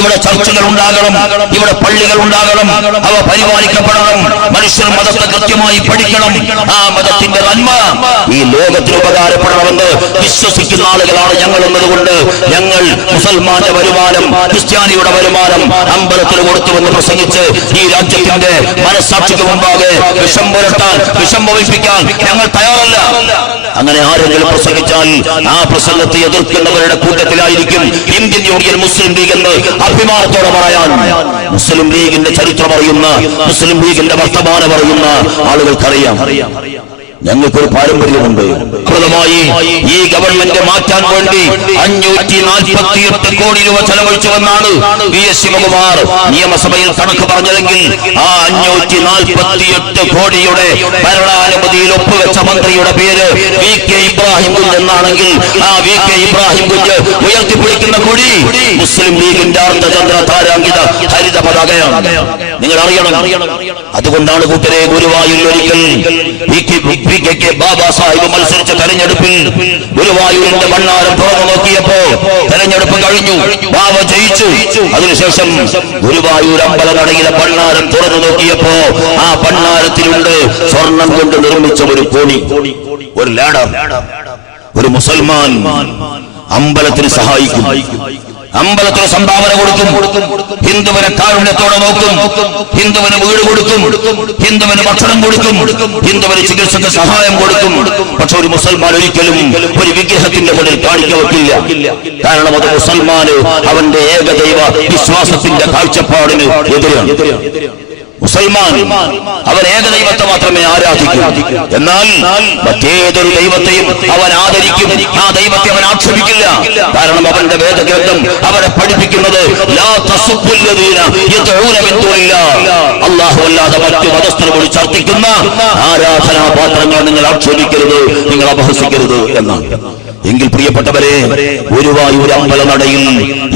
ഇവിടെ ചർച്ചുകൾ ഉണ്ടാകണം, ഇവിടെ പള്ളികൾ ഉണ്ടാകണം, അവ പരിപാലിക്കപ്പെടണം. മനുഷ്യർ മതത്തെ കൃത്യമായി പഠിക്കണം. ആ മതത്തിന്റെ നന്മ ഈ ലോകത്തിന് ഉപകാരപ്പെടണമെന്ന് വിശ്വസിക്കുന്ന ആളുകളാണ് ഞങ്ങൾ എന്നതുകൊണ്ട് ഞങ്ങൾ മുസൽമാന്റെ വരുമാനം, ക്രിസ്ത്യാനിയുടെ വരുമാനം അമ്പലത്തിന് കൊടുത്തുവെന്ന് പ്രസംഗിച്ച് ഈ രാജ്യത്തിന്റെ മനസ്സാക്ഷിക്ക് മുമ്പാകെ വിഷം പുരട്ടാൻ, വിഷം ഭവിപ്പിക്കാൻ ഞങ്ങൾ തയ്യാറല്ല. അങ്ങനെ ആരെങ്കിലും പ്രസംഗിച്ചാൽ ആ പ്രസംഗത്തെ എതിർക്കുന്നവരുടെ കൂട്ടത്തിലായിരിക്കും ഇന്ത്യൻ യൂണിയൻ മുസ്ലിം ലീഗ് എന്ന് അഭിമാനത്തോടെ പറയാൻ മുസ്ലിം ലീഗിന്റെ ചരിത്രം അറിയുന്ന, മുസ്ലിം ലീഗിന്റെ വർത്തമാനം അറിയുന്ന ആളുകൾക്കറിയാം. ഞങ്ങൾക്കൊരു പാരമ്പര്യമുണ്ട്. പ്രഥമമായി ഈ ഗവൺമെന്റ് മാറ്റാൻ വേണ്ടി 548 കോടി രൂപ ചെലവഴിച്ചുവെന്നാണ് VS ശിവകുമാർ നിയമസഭയിൽ കണക്ക് പറഞ്ഞതെങ്കിൽ ആ 548 കോടിയുടെ ഭരണാനുമതിയിൽ ഒപ്പുവെച്ച മന്ത്രിയുടെ പേര് VK ഇബ്രാഹിം കുഞ്ഞ് എന്നാണെങ്കിൽ ആ VK ഇബ്രാഹിം കുഞ്ഞ് ഉയർത്തിപ്പിടിക്കുന്ന കൊടി മുസ്ലിം ലീഗിന്റെ അർദ്ധചന്ദ്ര താരാങ്കിത ഹരിത പതാകയാണ്. നിങ്ങൾ അറിയണം. അതുകൊണ്ടാണ് കൂട്ടരെ ഗുരുവായൂരിൽ ഒരിക്കൽ VK ബാബാ സാഹിബ് മത്സരിച്ച തെരഞ്ഞെടുപ്പിൽ ഗുരുവായൂരിന്റെ ഭണ്ണാരം തുറന്നു നോക്കിയപ്പോ തെരഞ്ഞെടുപ്പ് കഴിഞ്ഞു, ബാബ ജയിച്ചു. അതിനുശേഷം ഗുരുവായൂർ അമ്പലനടയിലെ ഭണ്ണാരം തുറന്നു നോക്കിയപ്പോ ആ ഭണ്ണാരത്തിലുണ്ട് സ്വർണം കൊണ്ട് നിർമ്മിച്ച ഒരു കോണി, ഒരു ലാഡർ. ഒരു മുസൽമാൻ അമ്പലത്തിന് സഹായിക്കും. അമ്പലത്തിന് സംഭാവന കൊടുക്കും, ഹിന്ദുവിനെ കാരുണ്യത്തോടെ നോക്കും, ഹിന്ദുവിന് വീട് കൊടുക്കും, ഹിന്ദുവിന് ഭക്ഷണം കൊടുക്കും, ഹിന്ദുവിന് ചികിത്സക്ക് സഹായം കൊടുക്കും. പക്ഷെ ഒരു മുസൽമാൻ ഒരിക്കലും ഒരു വിഗ്രഹത്തിന്റെ മുന്നിൽ കാണിക്ക വെക്കില്ല. കാരണം അത് മുസൽമാന് അവന്റെ ഏകദൈവ വിശ്വാസത്തിന്റെ കാഴ്ചപ്പാടിന് എതിരാണ്. മുസൽമാൻ അവൻ ഏകദൈവത്തെ മാത്രമേ ആരാധിക്കൂ. എന്നാൽ മറ്റേതൊരു ദൈവത്തെയും അവൻ ആദരിക്കും. ആ ദൈവത്തെ അവൻ ആക്ഷേപിക്കില്ല. കാരണം അവന്റെ വേദഗ്രന്ഥം അവരെ പഠിപ്പിക്കുന്നത് അല്ലാഹു അല്ലാതെ മറ്റു മതസ്ഥരെ വിളിച്ച് അർത്ഥിക്കുന്ന ആരാധനാപാത്രങ്ങൾ നിങ്ങൾ ആക്ഷേപിക്കരുത്, നിങ്ങൾ അപഹസിക്കരുത് എന്നാണ്. എങ്കിൽ പ്രിയപ്പെട്ടവരെ, ഗുരുവായൂർ അമ്പലനടയിൽ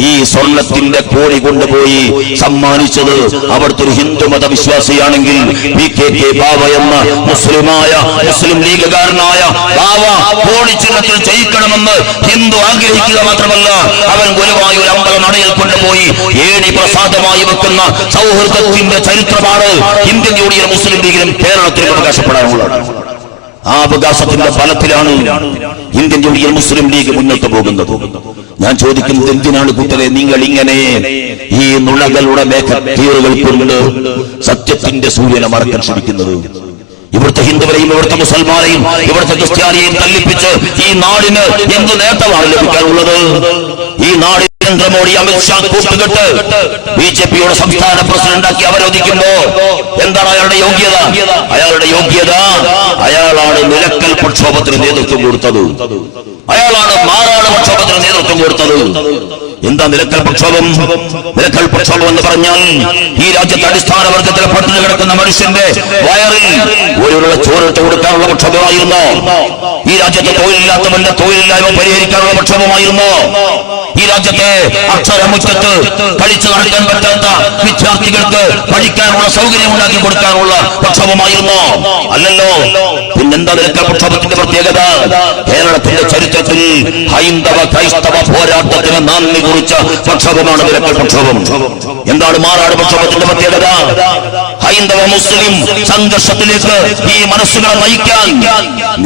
ഈ സ്വർണത്തിന്റെ കോടി കൊണ്ടുപോയി സമ്മാനിച്ചത് അവിടുത്തെ ഒരു ഹിന്ദു മതവിശ്വാസിയാണെങ്കിൽ PKK ബാവ എന്ന മുസ്ലിം ലീഗുകാരനായ ബാവ കോടിച്ചിഹ്നത്തിൽ ജയിക്കണമെന്ന് ഹിന്ദു ആഗ്രഹിക്കുക മാത്രമല്ല, അവൻ ഗുരുവായൂർ അമ്പലനടയിൽ കൊണ്ടുപോയി ഏണി പ്രസാദമായി വെക്കുന്ന സൗഹൃദത്തിന്റെ ചരിത്രമാണ് ഇന്ത്യൻ യൂണിയൻ മുസ്ലിം ലീഗിനും കേരളത്തിലും അവകാശപ്പെടാനുള്ളത്. ആ അവകാശത്തിന്റെ ഫലത്തിലാണ് ഇന്ത്യൻ യൂണിയൻ മുസ്ലിം ലീഗ് മുന്നോട്ട് പോകുന്നത്. ഞാൻ ചോദിക്കുന്നത്, എന്തിനാണ് കൂട്ടരെ നിങ്ങൾ ഇങ്ങനെ ഈ നുണകളുടെ മേഘത്തീറുകൾ കൊണ്ട് സത്യത്തിന്റെ സൂര്യനെ മറക്കാൻ ശ്രമിക്കുന്നത്? ഇവിടുത്തെ ഹിന്ദുവിനെയും ഇവിടുത്തെ മുസൽമാനെയും ഇവിടുത്തെ ക്രിസ്ത്യാനിയെയും തല്ലിപ്പിച്ച് ഈ നാടിന് എന്ത് നേട്ടമാണ് ലഭിക്കാനുള്ളത്? ഈ നാടിന് നരേന്ദ്രമോദി, അമിത്ഷാ കൂട്ടുകെട്ട് BJPയുടെ സംസ്ഥാന പ്രസിഡന്റാക്കി അവരോധിക്കുമ്പോ എന്താണ് അയാളുടെ യോഗ്യത? അയാളാണ് നിലക്കൽ പ്രക്ഷോഭത്തിന് നേതൃത്വം കൊടുത്തത്. അയാളാണ് മാറാട് പ്രക്ഷോഭത്തിന് നേതൃത്വം കൊടുത്തത്. എന്താ നിലക്കൽ പ്രക്ഷോഭം? നിലക്കൽ പ്രക്ഷോഭം എന്ന് പറഞ്ഞാൽ ഈ രാജ്യത്തെ അടിസ്ഥാന വർഗത്തിലെ പട്ടിണി കിടക്കുന്ന മനുഷ്യന്റെ വയറിൽ ഒരു ചോറിട്ട് കൊടുക്കാനുള്ള പ്രക്ഷോഭമായിരുന്നോ? ഈ രാജ്യത്തെ തൊഴിലില്ലാത്തവന്റെ തൊഴിലില്ലായ്മ പരിഹരിക്കാനുള്ള പ്രക്ഷോഭമായിരുന്നോ? ഈ രാജ്യത്തെ അക്ഷരമുറ്റത്ത് കളിച്ചു നടക്കാൻ പറ്റാത്ത വിദ്യാർത്ഥികൾക്ക് പഠിക്കാനുള്ള സൗകര്യം ഉണ്ടാക്കി കൊടുക്കാനുള്ള പ്രക്ഷോഭമായിരുന്നോ? അല്ലല്ലോ. പിന്നെന്താ നിലക്കൽ പ്രക്ഷോഭത്തിന്റെ പ്രത്യേകത? കേരളത്തിന്റെ ചരിത്രത്തിൽ ഹൈന്ദവ ക്രൈസ്തവ പോരാട്ടത്തിന് നന്ദി കുറിച്ച പ്രക്ഷോഭമാണ് നിലക്കൽ പ്രക്ഷോഭം. എന്താണ് മാറാട് പ്രക്ഷോഭത്തിന്റെ പ്രത്യേകത? ഹൈന്ദവ മുസ്ലിം സംഘർഷത്തിലേക്ക് ഈ മനസ്സുകളെ നയിക്കാൻ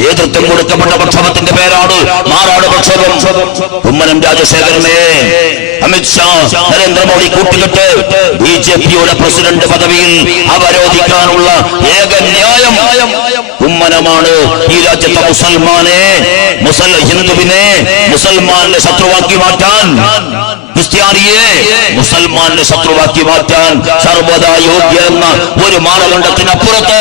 നേതൃത്വം കൊടുക്കപ്പെട്ട പ്രക്ഷോഭത്തിന്റെ പേരാണ് മാറാട് പ്രക്ഷോഭം. കുമ്മനം രാജശേഖരനെ അമിത്ഷാ, നരേന്ദ്രമോദി കൂട്ടുകെട്ട് BJPയുടെ പ്രസിഡന്റ് പദവിയിൽ അവരോധിക്കാനുള്ള ഏക ന്യായം കുമ്മനമാണ്. ഈ രാജ്യത്തെ ഹിന്ദുവിനെ മുസൽമാന്റെ ശത്രുവാക്കി മാറ്റാൻ, ക്രിസ്ത്യാനിയെ മുസൽമാന്റെ ശത്രുവാക്കി മാറ്റാൻ സർവദാ യോഗ്യ എന്ന ഒരു മാനദണ്ഡത്തിനപ്പുറത്ത്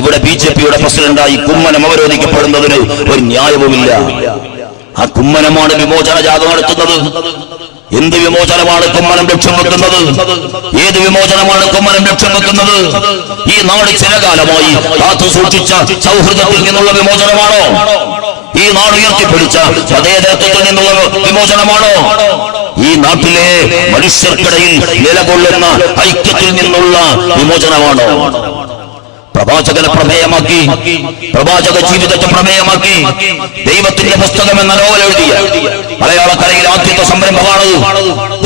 ഇവിടെ BJPയുടെ പ്രസിഡന്റായി കുമ്മനം അവരോധിക്കപ്പെടുന്നതിന് ഒരു ന്യായവുമില്ല. ആ കുമ്മനമാണ് വിമോചന ജാഥ നടത്തുന്നത്. എന്ത് വിമോചനമാണ് കുമ്മനം ലക്ഷ്യം വെക്കുന്നത്? ഏത് വിമോചനമാണ് കുമ്മനം ലക്ഷ്യം വെക്കുന്നത്? ഈ നാട് ചിരകാലമായി കാത്തു സൂക്ഷിച്ച സൗഹൃദത്തിൽ നിന്നുള്ള വിമോചനമാണോ? ഈ നാട് ഉയർത്തിപ്പിടിച്ച മതേതരത്വത്തിൽ നിന്നുള്ള വിമോചനമാണോ? ഈ നാട്ടിലെ മനുഷ്യർക്കിടയിൽ നിലകൊള്ളുന്ന ഐക്യത്തിൽ നിന്നുള്ള വിമോചനമാണോ? പ്രവാചകനെ പ്രമേയമാക്കി, പ്രവാചക ജീവിതത്തെ പ്രമേയമാക്കി ദൈവത്തിന്റെ പുസ്തകം എന്ന നോവൽ എഴുതിയ മലയാളക്കരയിലെ ആദ്യത്തെ സംരംഭമാണ്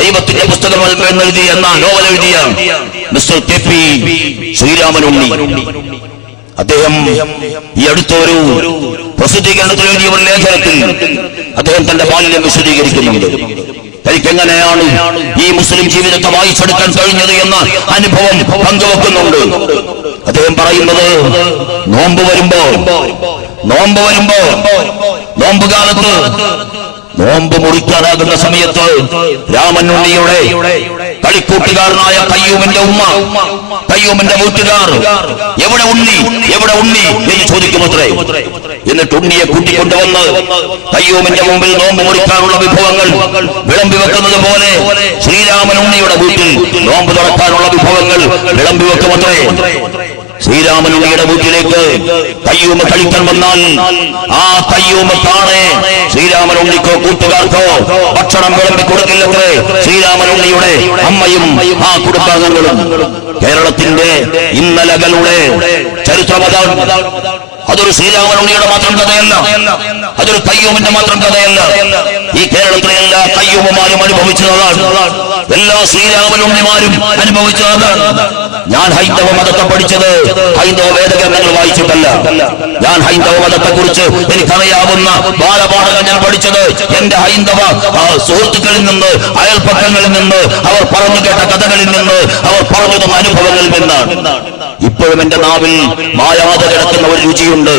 ദൈവത്തിന്റെ പുസ്തകം എന്നെഴുതി എന്ന നോവൽ എഴുതിയ മിസ്റ്റർ KP ശ്രീരാമനുണ്ണി. അദ്ദേഹം ഈ അടുത്തൊരു പ്രസിദ്ധീകരണത്തിൽ എഴുതിയ ഒരു ലേഖനത്തിൽ അദ്ദേഹം തന്റെ ബാല്യം വിശദീകരിക്കുന്നുണ്ട്. തനിക്കെങ്ങനെയാണ് ഈ മുസ്ലിം ജീവിതത്തെ വായിച്ചെടുക്കാൻ കഴിഞ്ഞത് എന്ന അനുഭവം പങ്കുവെക്കുന്നുണ്ട്. അദ്ദേഹം പറയുന്നത്, നോമ്പ് വരുമ്പോ നോമ്പുകാലത്ത് നോമ്പ് മുറിക്കാനാകുന്ന സമയത്ത് രാമനുണ്ണിയുടെ കളിക്കൂട്ടുകാരനായ കയ്യൂമിന്റെ ഉമ്മ, കയ്യൂമിന്റെ വീട്ടുകാർ എവിടെ ഉണ്ണി എന്ന് ചോദിക്കുമത്രേ. എന്നിട്ട് ഉണ്ണിയെ കൂട്ടിക്കൊണ്ടുവന്ന് കയ്യൂമിന്റെ മുമ്പിൽ നോമ്പ് മുറിക്കാനുള്ള വിഭവങ്ങൾ വിളമ്പി വെക്കുന്നത് പോലെ ശ്രീരാമൻ ഉണ്ണിയുടെ വീട്ടിൽ നോമ്പ് തുറക്കാനുള്ള വിഭവങ്ങൾ വിളമ്പി വെക്കുമത്രേ. ശ്രീരാമനുണ്ണിയുടെ വീട്ടിലേക്ക് കയ്യൂമ കളിക്കാൻ വന്നാൽ ആ കയ്യൂമ കാണെ ശ്രീരാമനുണ്ണിക്കോ കൂട്ടുകാർക്കോ ഭക്ഷണം വിളമ്പി കൊടുക്കില്ലത്രേ ശ്രീരാമനുണ്ണിയുടെ അമ്മയും ആ കുടുംബാംഗങ്ങളും. കേരളത്തിന്റെ ഇന്നലകളുടെ ചരിത്രമതാണ്. അതൊരു ശ്രീരാമനുണ്ണിയുടെ മാത്രം കഥയല്ല, അതൊരു കയ്യൂമിന്റെ മാത്രം കഥയല്ല. ഈ കേരളത്തിലെ എല്ലാ കയ്യൂമമാരും അനുഭവിച്ചതാണ്, എല്ലാ ശ്രീരാമനുണ്ണിമാരും അനുഭവിച്ചതാണ്. ഞാൻ ഹൈന്ദവ മതത്തെ പഠിച്ചത് ഹൈന്ദവ വേദഗ്രന്ഥങ്ങൾ വായിച്ചിട്ടല്ല. ഞാൻ ഹൈന്ദവ മതത്തെ കുറിച്ച് എനിക്കറിയാവുന്ന ബാലപാഠങ്ങൾ ഞാൻ പഠിച്ചത് എന്റെ ഹൈന്ദവ സുഹൃത്തുക്കളിൽ നിന്ന്, അയൽപ്പക്കങ്ങളിൽ നിന്ന്, അവർ പറഞ്ഞു കേട്ട കഥകളിൽ നിന്ന്, അവർ പറഞ്ഞു തന്ന അനുഭവങ്ങളിൽ നിന്നാണ്. ഇപ്പോഴും എന്റെ നാവിൽ മായാതെ കിടക്കുന്ന ഒരു രുചിയുണ്ട്.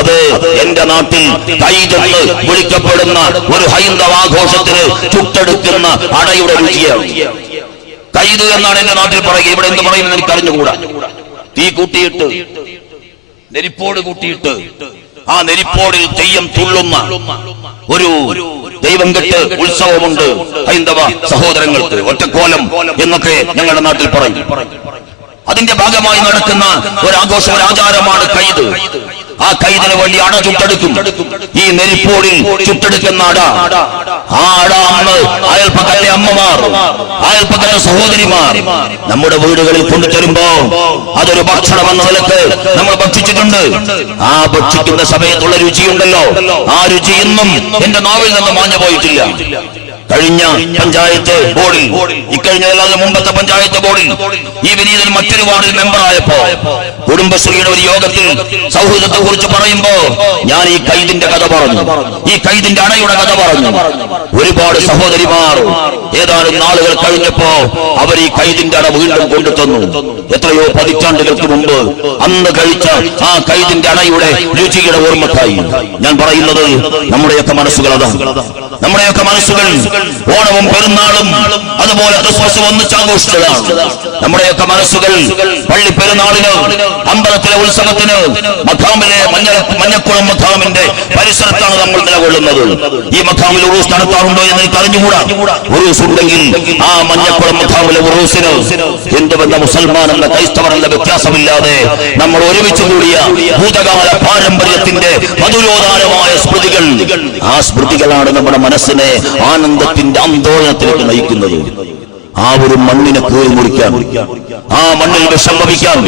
അത് എന്റെ നാട്ടിൽ കൈതെന്ന് വിളിക്കപ്പെടുന്ന ഒരു ഹൈന്ദവ ആഘോഷത്തിന് ചുട്ടെടുക്കുന്ന അടയുടെ രുചിയാണ്. കൈത് എന്നാണ് എന്റെ നാട്ടിൽ പറയുക. ഇവിടെ എന്ത് പറയുമെന്ന് എനിക്ക് അറിഞ്ഞുകൂടാ. തീ കൂട്ടിയിട്ട്, നെരിപ്പോട് കൂട്ടിയിട്ട്, ആ നെരിപ്പോടിൽ തെയ്യം തുള്ളുന്ന ഒരു ദൈവം കെട്ട് ഉത്സവമുണ്ട് ഹൈന്ദവ സഹോദരങ്ങൾക്ക്. ഒറ്റക്കോലം എന്നൊക്കെ ഞങ്ങളുടെ നാട്ടിൽ പറയും. അതിന്റെ ഭാഗമായി നടക്കുന്ന ഒരു ആഘോഷം, ഒരു ആചാരമാണ് കൈത്. ആ കൈതിന് വേണ്ടി അട ചുട്ടെടുക്കും. ഈ നെരിപ്പോടിൽ ചുട്ടെടുക്കുന്ന അട, ആ അട അന്ന് അയൽപ്പക്കത്തെ അമ്മമാർ, അയൽപ്പക്കത്തെ സഹോദരിമാർ നമ്മുടെ വീടുകളിൽ കൊണ്ടുതരുമ്പോ അതൊരു ഭക്ഷണം എന്ന നിലക്ക് നമ്മൾ ഭക്ഷിച്ചിട്ടുണ്ട്. ആ ഭക്ഷിക്കുന്ന സമയത്തുള്ള രുചിയുണ്ടല്ലോ, ആ രുചി ഇന്നും എന്റെ നാവിൽ നിന്ന് മാഞ്ഞു പോയിട്ടില്ല. കഴിഞ്ഞ പഞ്ചായത്ത് ബോർഡിൽ, ഇക്കഴിഞ്ഞതല്ലാതെ മുമ്പത്തെ പഞ്ചായത്ത് ബോർഡിൽ ഈ വിനീതൻ മറ്റൊരു വാർഡിൽ മെമ്പറായപ്പോ കുടുംബശ്രീയുടെ ഒരു യോഗത്തിൽ സൗഹൃദത്തെ കുറിച്ച് പറയുമ്പോ ഞാൻ ഈ കൈതിന്റെ കഥ പറഞ്ഞു, ഈ കൈതിന്റെ അടയുടെ കഥ പറഞ്ഞു. ഒരുപാട് സഹോദരിമാർ ഏതാനും നാളുകൾ കഴിഞ്ഞപ്പോ അവർ ഈ കൈതിന്റെ അട വീണ്ടും കൊണ്ടുതന്നു. എത്രയോ പതിറ്റാണ്ടുകൾക്ക് മുമ്പ് അന്ന് കഴിച്ച ആ കൈതിന്റെ അടയുടെ രുചിയുടെ ഓർമ്മക്കായി ഞാൻ പറയുന്നത് നമ്മുടെയൊക്കെ മനസ്സുകൾ അതാണ്. നമ്മുടെയൊക്കെ മനസ്സുകൾ ഓണവും പെരുന്നാളും അതുപോലെ ക്രിസ്മസും ഒന്നിച്ചാഘോഷിച്ചതാണ്. നമ്മുടെയൊക്കെ മനസ്സുകൾ പള്ളി പെരുന്നാളിന്, അമ്പലത്തിലെ ഉത്സവത്തിന്, മഖാമിലെ മഞ്ഞക്കുളം മഖാമിന്റെ പരിസരത്താണ് നമ്മൾ നിലകൊള്ളുന്നത്. ഈ മഖാമിൽ ഉറൂസ് നടത്താറുണ്ടോ എന്ന് എനിക്ക് അറിഞ്ഞുകൂടാ. ഉറൂസ് ഉണ്ടെങ്കിൽ ആ മഞ്ഞക്കുളം മഖാമിലെ ഉറൂസിന് ഹിന്ദുവെന്ന മുസൽമാൻ എന്ന ക്രൈസ്തവർ എന്ന വ്യത്യാസമില്ലാതെ നമ്മൾ ഒരുമിച്ച് കൂടിയ ഭൂതകാല പാരമ്പര്യത്തിന്റെ മധുരോധാരമായ സ്മൃതികൾ, ആ സ്മൃതികളാണ് നമ്മുടെ മനസ്സിനെ ആനന്ദത്തിന്റെ ആന്തോളനത്തിലേക്ക് നയിക്കുന്നത്. ആ ഒരു മണ്ണിനെ കീറി മുറിക്കാൻ, ആ മണ്ണിൽ വിഷംഭവിക്കാൻ,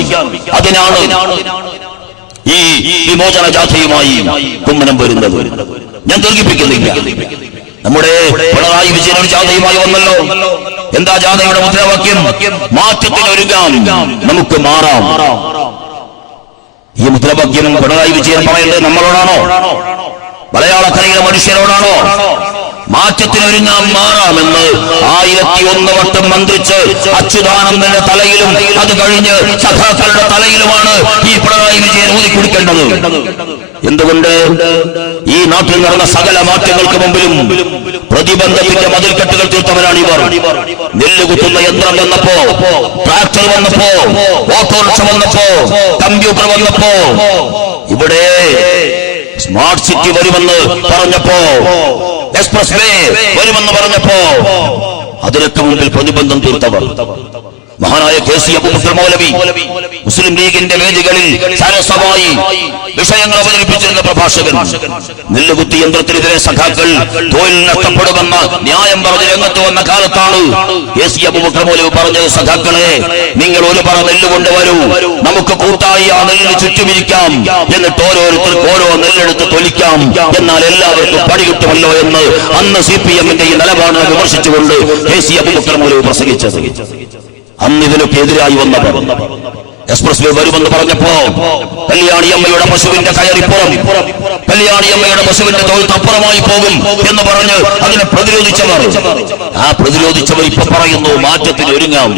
അതിനാണ് ഈ വിമോചന ജാഥയുമായി കുമ്മനം വരുന്നത്. ഞാൻ ദീർഘിപ്പിക്കുന്നില്ല. നമ്മുടെ പിണറായി വിജയൻ ജാഥയുമായി വന്നല്ലോ. എന്താ ജാഥയുടെ മുദ്രാവാക്യം? മാറ്റത്തിനൊരുങ്ങാം, നമുക്ക് മാറാം. ഈ മുദ്രാവാക്യം പിണറായി വിജയൻ പറയുന്നത് നമ്മളോടാണോ? മലയാളക്കരയിലെ മനുഷ്യരോടാണോ? മാറ്റത്തിനൊരുങ്ങാം, മാറാമെന്ന് 1001 വട്ടം മന്ത്രിച്ച് അച്യുതാനന്ദന്റെ തലയിലും അത് കഴിഞ്ഞ് സഖാക്കളുടെ തലയിലുമാണ് ഈ പിണറായി വിജയൻ ഊതിക്കൊടുക്കേണ്ടത്. എന്തുകൊണ്ട്? ഈ നാട്ടിൽ നടന്ന സകല മാറ്റങ്ങൾക്ക് മുമ്പിലും പ്രതിബന്ധത്തിന്റെ മതിൽക്കെട്ടുകൾ തീർത്തവരാണ് ഇവർ. നെല്ലുകുത്തുന്ന യന്ത്രം വന്നപ്പോ, ട്രാക്ടർ വന്നപ്പോ, ഓട്ടോറിക്ഷ വന്നപ്പോ, കമ്പ്യൂട്ടർ വന്നപ്പോ, ഇവിടെ സ്മാർട്ട് സിറ്റി വരുമെന്ന് പറഞ്ഞപ്പോ, എക്സ്പ്രസ് വേ വരുമെന്ന് പറഞ്ഞപ്പോ അതിനൊക്കെ മുമ്പിൽ പ്രതിബന്ധം തീർത്തവർ മഹാനായ കെ.സി. അബൂബക്കർ മൗലവി മുസ്ലിം ലീഗിന്റെ വേദികളിൽ സരസമായി വിഷയങ്ങൾ അവതരിപ്പിച്ചിരുന്ന പ്രഭാഷകൻ. നെല്ലുകുത്തി യന്ത്രത്തിനെതിരെ സഖാക്കൾ തൊഴിൽ നഷ്ടപ്പെടുമെന്ന ന്യായം പറഞ്ഞ് രംഗത്ത് വന്ന കാലത്താണ് കെ.സി. അബൂബക്കർ മൗലവി പറഞ്ഞത്, സഖാക്കളെ, നിങ്ങൾ ഒരു പറ നെല്ല് കൊണ്ടുവരൂ, നമുക്ക് കൂട്ടായി ആ നെല്ലിന് ചുറ്റുമിരിക്കാം, എന്നിട്ട് ഓരോരുത്തർക്ക് ഓരോ നെല്ലെടുത്ത് തൊലിക്കാം, എന്നാൽ എല്ലാവർക്കും പടി കിട്ടുമല്ലോ എന്ന് അന്ന് CPM-ന്റെ ഈ നിലപാടിനെ വിമർശിച്ചുകൊണ്ട് കെ.സി. അബൂബക്കർ മൗലവി പ്രസംഗിച്ചത്. അന്ന് ഇതിനൊക്കെ എതിരായി വന്നവർ എക്സ്പ്രസ് വേ വരുമെന്ന് പറഞ്ഞപ്പോ കല്യാണിയമ്മയുടെ പശുവിന്റെ കയറിപ്പുറം, കല്യാണിയമ്മയുടെ പശുവിന്റെ തൊഴുത്തപ്പുറമായി പോകും എന്ന് പറഞ്ഞ് അതിനെ പ്രതിരോധിച്ചവർ, ആ പ്രതിരോധിച്ചവർ ഇപ്പൊ പറയുന്നു മാറ്റത്തിന് ഒരുങ്ങാം,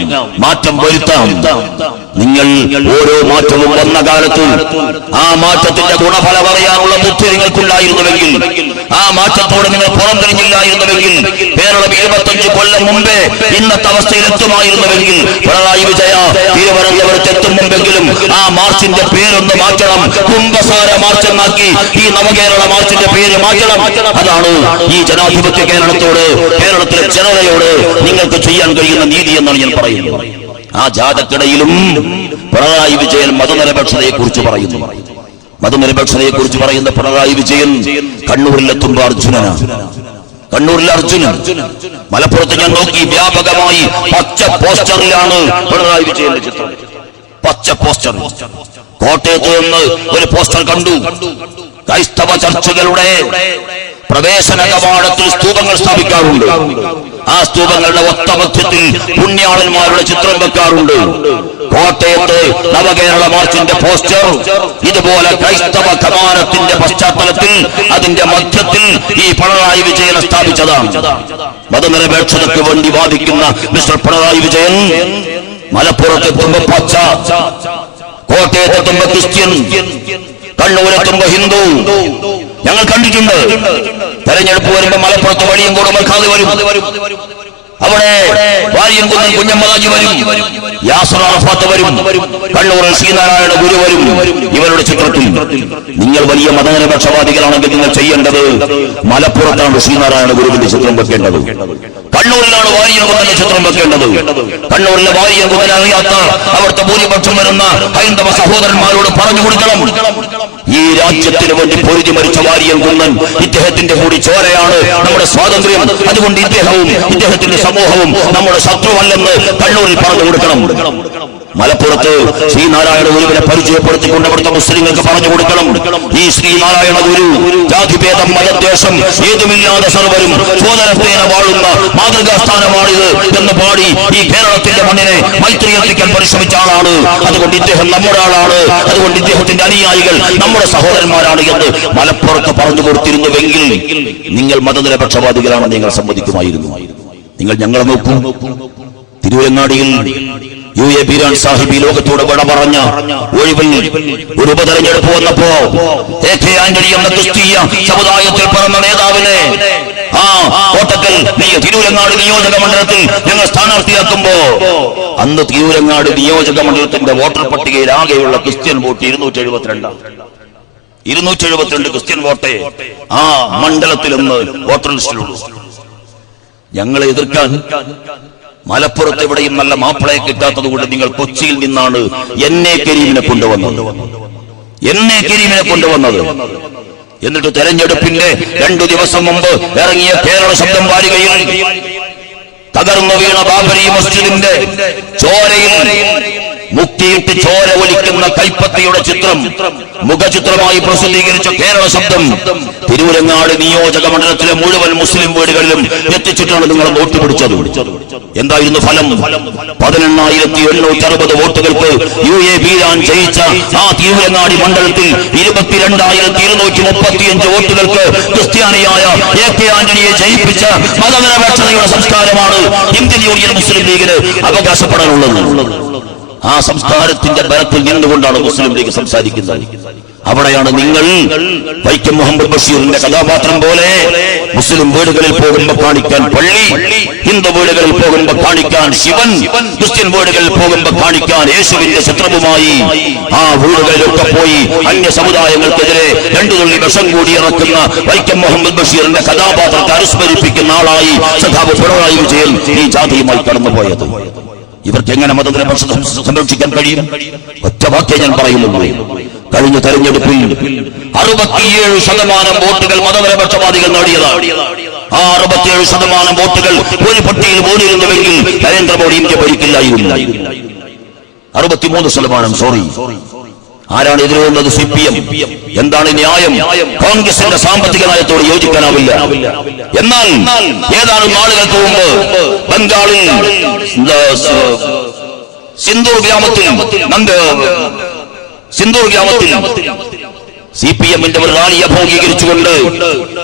മാറ്റം വരുത്താം. നിങ്ങൾ ഓരോ മാറ്റവും വന്ന കാലത്ത് ആ മാറ്റത്തിന്റെ ഗുണഫലം അറിയാനുള്ള ബുദ്ധി നിങ്ങൾക്കുണ്ടായിരുന്നുവെങ്കിൽ, ആ മാറ്റത്തോടെ നിങ്ങൾ പുറം തിരിഞ്ഞില്ലായിരുന്നുവെങ്കിൽ, കേരളം 25 കൊല്ലം മുമ്പേ ഇന്നത്തെ അവസ്ഥയിൽ എത്തുമായിരുന്നുവെങ്കിൽ, പിണറായി വിജയ തിരുവനന്തപുരത്ത് എത്തും മുമ്പെങ്കിലും ആ മാർച്ചിന്റെ പേരൊന്ന് മാറ്റണം, കുംഭസാര മാർച്ച് എന്നാക്കി ഈ നവകേരള മാർച്ചിന്റെ പേര് മാറ്റണം. അതാണ് ഈ ജനാധിപത്യ കേരളത്തോട്, കേരളത്തിലെ ജനതയോട് നിങ്ങൾക്ക് ചെയ്യാൻ കഴിയുന്ന നീതി എന്നാണ് ഞാൻ പറയുന്നത്. ആ ജാഥക്കിടയിലും പിണറായി വിജയൻ മതനിരപേക്ഷതയെ കുറിച്ച് പറയുന്നു. മതനിരപേക്ഷതയെ കുറിച്ച് പറയുന്ന പിണറായി വിജയൻ കണ്ണൂരിലെത്തുമ്പോ അർജുനനാണ്. കണ്ണൂരിലെ അർജുനൻ, മലപ്പുറത്ത് ഞാൻ നോക്കി വ്യാപകമായി പച്ച പോസ്റ്ററിലാണ് പിണറായി വിജയന്റെ ചിത്രം, പച്ച പോസ്റ്റർ. കോട്ടയത്ത് നിന്ന് ഒരു പോസ്റ്റർ കണ്ടു. ക്രൈസ്തവ ചർച്ചുകളുടെ പ്രവേശന കവാടത്തിൽ സ്തൂപങ്ങൾ സ്ഥാപിക്കാറുണ്ട്. ആ സ്തൂപങ്ങളുടെ ഒത്ത മധ്യത്തിൽ പുണ്യാളന്മാരുടെ ചിത്രം വെക്കാറുണ്ട്. കോട്ടയത്ത് നവകേരള മാർച്ചിന്റെ പോസ്റ്റർ ഇതുപോലെ ക്രൈസ്തവ കമാനത്തിന്റെ പശ്ചാത്തലത്തിൽ അതിന്റെ മധ്യത്തിൽ ഈ പിണറായി വിജയനെ സ്ഥാപിച്ചതാണ്. മതനിരപേക്ഷതയ്ക്ക് വേണ്ടി വാദിക്കുന്ന മിസ്റ്റർ പിണറായി വിജയൻ മലപ്പുറത്തെത്തുമ്പോ പച്ച, കോട്ടയത്തെത്തുമ്പോ ക്രിസ്ത്യൻ, കണ്ണൂരെത്തുമ്പോ ഹിന്ദു. ഞങ്ങൾ കണ്ടിട്ടുണ്ട്. തെരഞ്ഞെടുപ്പ് വരുമ്പോ മലപ്പുറത്ത് വഴിയങ്കോട് മൽഖാദ് വരും, അവിടെ വാര്യംകുന്നൻ കുഞ്ഞമ്മദാജി വരും, യാസർ അറഫാത്ത് വരും, കണ്ണൂരിൽ ശ്രീനാരായണ ഗുരു വരും. ഇവരുടെ ചിത്രത്തിൽ നിങ്ങൾ വലിയ മതനിരപക്ഷവാദികളാണെങ്കിൽ നിങ്ങൾ ചെയ്യേണ്ടത് മലപ്പുറത്താണ് ശ്രീനാരായണ ഗുരുവിന്റെ ചിത്രം വെക്കേണ്ടത്, കണ്ണൂരിലാണ് വാര്യംകുന്നന്റെ ചിത്രം വെക്കേണ്ടത്. കണ്ണൂരിലെ വാര്യംകുന്നനെ അറിയാത്ത അവിടുത്തെ ഭൂരിപക്ഷം വരുന്ന ഹൈന്ദവ സഹോദരന്മാരോട് പറഞ്ഞു കൊടുക്കണം, ഈ രാജ്യത്തിന് വേണ്ടി പൊരുതി മരിച്ച വാര്യംകുന്നൻ ഇദ്ദേഹത്തിന്റെ കൂടി ചോരയാണ് നമ്മുടെ സ്വാതന്ത്ര്യം. അതുകൊണ്ട് ഇദ്ദേഹവും ഇദ്ദേഹത്തിന്റെ സമൂഹവും നമ്മുടെ ശത്രുവല്ലെന്ന് കണ്ണൂരിൽ പറഞ്ഞു കൊടുക്കണം. മലപ്പുറത്ത് ശ്രീനാരായണ ഗുരുവിനെ പരിചയപ്പെടുത്തിക്കൊണ്ട് അവിടുത്തെ മുസ്ലിങ്ങൾക്ക് പറഞ്ഞു കൊടുക്കണം, ഈ ശ്രീനാരായണ ഗുരു ജാതിഭേദം മതദ്വേഷം ഏതുമില്ലാതെ സർവരും സോദരത്തേന വാഴുന്ന മാതൃകാസ്ഥാനമാണിത് എന്ന് പാടി ഈ കേരളത്തിന്റെ മണ്ണിനെ മൈത്രി എത്തിക്കാൻ പരിശ്രമിച്ച ആളാണ്. അതുകൊണ്ട് ഇദ്ദേഹം നമ്മുടെ ആളാണ്, അതുകൊണ്ട് ഇദ്ദേഹത്തിന്റെ അനുയായികൾ നമ്മുടെ സഹോദരന്മാരാണ് എന്ന് മലപ്പുറത്ത് പറഞ്ഞു കൊടുത്തിരുന്നുവെങ്കിൽ നിങ്ങൾ മതനിരപക്ഷവാദികളാണെന്ന് നിങ്ങൾ സമ്മതിക്കുമായിരുന്നു. നിങ്ങൾ ഞങ്ങളെ നോക്കൂ. തിരുവരങ്ങാടിയിൽ UA ബീരാൻ സാഹിബ് ഈ ലോകത്തോട് വിട പറഞ്ഞ ഒഴിവിൽ ഒരു ഉപതെരഞ്ഞെടുപ്പ് വന്നപ്പോ AK ആന്റണി എന്ന ക്രിസ്തീയ സമുദായത്തിൽ പിറന്ന നേതാവിനെ കോട്ടക്കൽ തിരൂരങ്ങാട് നിയോജക മണ്ഡലത്തിൽ ഞങ്ങൾ സ്ഥാനാർത്ഥിയാക്കുമ്പോ അന്ന് തിരൂരങ്ങാട് നിയോജക മണ്ഡലത്തിന്റെ വോട്ടർ പട്ടികയിൽ ആകെയുള്ള ക്രിസ്ത്യൻ വോട്ട് 272 ക്രിസ്ത്യൻ വോട്ടേ ആ മണ്ഡലത്തിൽ നിന്ന് വോട്ടർ ലിസ്റ്റിലുള്ളൂ. ഞങ്ങളെ എതിർക്കാൻ മലപ്പുറത്ത് എവിടെയും നല്ല മാപ്പിളയെ കിട്ടാത്തത് കൊണ്ട് നിങ്ങൾ കൊച്ചിയിൽ നിന്നാണ് എന്നെ കരീമിനെ കൊണ്ടുവന്നത്. എന്നിട്ട് തെരഞ്ഞെടുപ്പിന്റെ 2 ദിവസം മുമ്പ് ഇറങ്ങിയ കേരള ശബ്ദം വാരികയിൽ തകർന്നു വീണ ബാബരി മസ്ജിദിന്റെ ചോരയിൽ മുക്തിയിട്ട് ചോര ഒലിക്കുന്ന കൈപ്പത്തിയുടെ ചിത്രം മുഖചിത്രമായി പ്രസിദ്ധീകരിച്ച കേരള ശബ്ദം തിരൂരങ്ങാട് നിയോജക മണ്ഡലത്തിലെ മുഴുവൻ മുസ്ലിം വീടുകളിലും എത്തിച്ചിട്ടാണ് നിങ്ങൾ വോട്ട് പിടിച്ചത്. എന്തായിരുന്നു ഫലം? 18,860 വോട്ടുകൾക്ക് UA ബീരാൻ ജയിച്ച ആ തിരൂരങ്ങാടി മണ്ഡലത്തിൽ 22,235 വോട്ടുകൾക്ക് ക്രിസ്ത്യാനിയായ AK ആന്റണിയെ ജയിപ്പിച്ച മതനിരപേക്ഷതയുടെ സംസ്കാരമാണ് ഇന്ത്യൻ യൂണിയൻ മുസ്ലിം ലീഗിന് അവകാശപ്പെടാനുള്ളത്. ആ സംസ്കാരത്തിന്റെ ബലത്തിൽ നിന്നുകൊണ്ടാണ് മുസ്ലിം ലീഗ് സംസാരിക്കുന്നത്. അവിടെയാണ് നിങ്ങൾ വൈക്കം മുഹമ്മദ് ബഷീറിന്റെ കഥാപാത്രം പോലെ മുസ്ലിം വീടുകളിൽ പോകുമ്പോൾ കാണിക്കാൻ പള്ളി, ഹിന്ദു വീടുകളിൽ പോകുമ്പോൾ കാണിക്കാൻ ശിവൻ, ക്രിസ്ത്യൻ വീടുകളിൽ പോകുമ്പോൾ കാണിക്കാൻ യേശുവിന്റെ ചിത്രവുമായി ആ വീടുകളിലൊക്കെ പോയി അന്യ സമുദായങ്ങൾക്കെതിരെ 2 തുള്ളി വിഷം കൂടി ഇറക്കുന്ന വൈക്കം മുഹമ്മദ് ബഷീറിന്റെ കഥാപാത്രത്തെ അനുസ്മരിപ്പിക്കുന്ന ആളായി സഖാവ് പിണറായി വിജയൻ ഈ ജാതിയുമായി കടന്നുപോയത്. ഇവർക്ക് എങ്ങനെ മതനിരപേക്ഷത സംരക്ഷിക്കാൻ കഴിയും? ഒറ്റ വാക്കേ ഞാൻ പറയുന്നുള്ളൂ. കഴിഞ്ഞ തെരഞ്ഞെടുപ്പിൽ 67% വോട്ടുകൾ മതനിരപക്ഷവാദികൾ നേടിയതാണ്. ആ 67% വോട്ടുകൾ ഒരു പട്ടികയിൽ പോലിരുന്നുവെങ്കിൽ നരേന്ദ്രമോദി ഇന്ത്യ ഭരിക്കില്ലായിരുന്നു. 63%. സോറി, ആരാണ് എതിരുള്ളത്? CPM. എന്താണ് ന്യായം? കോൺഗ്രസിന്റെ സാമ്പത്തിക നയത്തോട് യോജിക്കാനാവില്ല. എന്നാൽ ഏതാനും നാളുകൾക്ക് മുമ്പ് ബംഗാളിൽ സിന്ദൂർ ഗ്രാമത്തിൽ CPM-ന്റെ ഒരു റാലി അഭിമുഖീകരിച്ചുകൊണ്ട്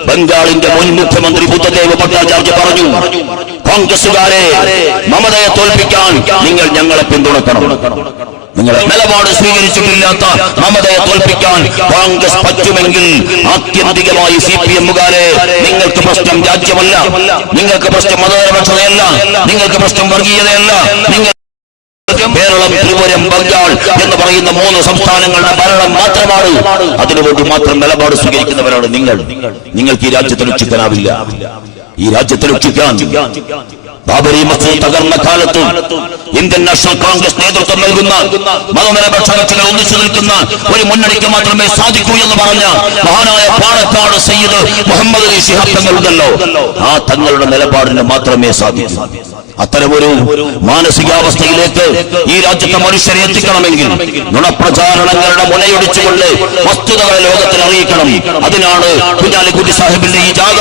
ബംഗാളിന്റെ മുൻ മുഖ്യമന്ത്രി ബുദ്ധദേവ് ഭട്ടാചാര്യ പറഞ്ഞു, കോൺഗ്രസുകാരെ മമതയെ തോൽപ്പിക്കാൻ നിങ്ങൾ ഞങ്ങളെ പിന്തുണക്കണം. നിങ്ങളെ നിലപാട് സ്വീകരിച്ചിട്ടില്ലാത്ത മമതയെ തോൽപ്പിക്കാൻ കോൺഗ്രസ് പറ്റുമെങ്കിൽ ആത്യന്തികമായി CPM-കാരെ നിങ്ങൾക്ക് പ്രശ്നം രാജ്യമല്ല, നിങ്ങൾക്ക് പ്രശ്നം മതനിരപേക്ഷതയല്ല, നിങ്ങൾക്ക് പ്രശ്നം വർഗീയതയല്ല, നിങ്ങൾ കേരളം, ത്രിപുരം, ബംഗാൾ എന്ന് പറയുന്ന 3 സംസ്ഥാനങ്ങളുടെ ഭരണം മാത്രമാണ്. അതിനുവേണ്ടി മാത്രം നിലപാട് സ്വീകരിക്കുന്നവരാണ് നിങ്ങൾ. നിങ്ങൾക്ക് ഈ രാജ്യത്തെ രക്ഷിക്കാനാവില്ല. ഈ രാജ്യത്തെ രക്ഷിക്കാൻ ബാബരി മസ്ജിദ് തകർന്ന കാലത്ത് ഇന്ത്യൻ നാഷണൽ കോൺഗ്രസ് നേതൃത്വം നൽകുന്ന മതനിരപേക്ഷ കക്ഷികൾ ഒന്നിച്ചു നിൽക്കുന്ന ഒരു മുന്നണിക്ക് മാത്രമേ സാധിക്കൂ എന്ന് പറഞ്ഞ മഹാനായ പാണക്കാട് സയ്യിദ് മുഹമ്മദ് അലി ശിഹാബ് തങ്ങൾ ഉണ്ടല്ലോ, ആ തങ്ങളുടെ നിലപാടിന് മാത്രമേ സാധിക്കൂ. അത്തരമൊരു മാനസികാവസ്ഥയിലേക്ക് ഈ രാജ്യത്തെ മനുഷ്യരെ എത്തിക്കണമെങ്കിൽ നുണപ്രചാരണങ്ങളുടെ മുനയൊടിച്ചുകൊണ്ട് വസ്തുതകളെ ലോകത്തിന് അറിയിക്കണം. അതിനാണ് കുഞ്ഞാലിക്കുട്ടി സാഹിബിന്റെ ഈ ജാഥ.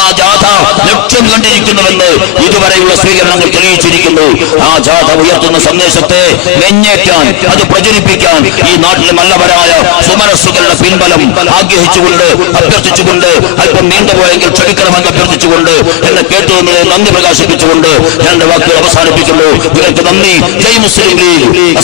ആ ജാഥ ലക്ഷ്യം കണ്ടിരിക്കുന്നുവെന്ന് ഇതുവരെയുള്ള സ്വീകരണങ്ങൾ തെളിയിച്ചിരിക്കുന്നു. ആ ജാഥ ഉയർത്തുന്ന സന്ദേശത്തെ നെഞ്ഞേറ്റാൻ, അത് പ്രചരിപ്പിക്കാൻ ഈ നാട്ടിലെ നല്ലവരായ സുമനസ്സുകളുടെ പിൻബലം ആഗ്രഹിച്ചുകൊണ്ട്, അഭ്യർത്ഥിച്ചുകൊണ്ട്, അല്പം നീണ്ടുപോയെങ്കിൽ ക്ഷണിക്കണമെന്ന് അഭ്യർത്ഥിച്ചുകൊണ്ട്, എന്നെ കേട്ടുവന്നത് നന്ദി പ്രകാശിപ്പിച്ചുകൊണ്ട് ഞാൻ വാക്കുകൾ അവസാനിപ്പിക്കുന്നു. നിങ്ങൾക്ക് നന്ദി. ജയ് മുസ്ലിം ലീഗ്.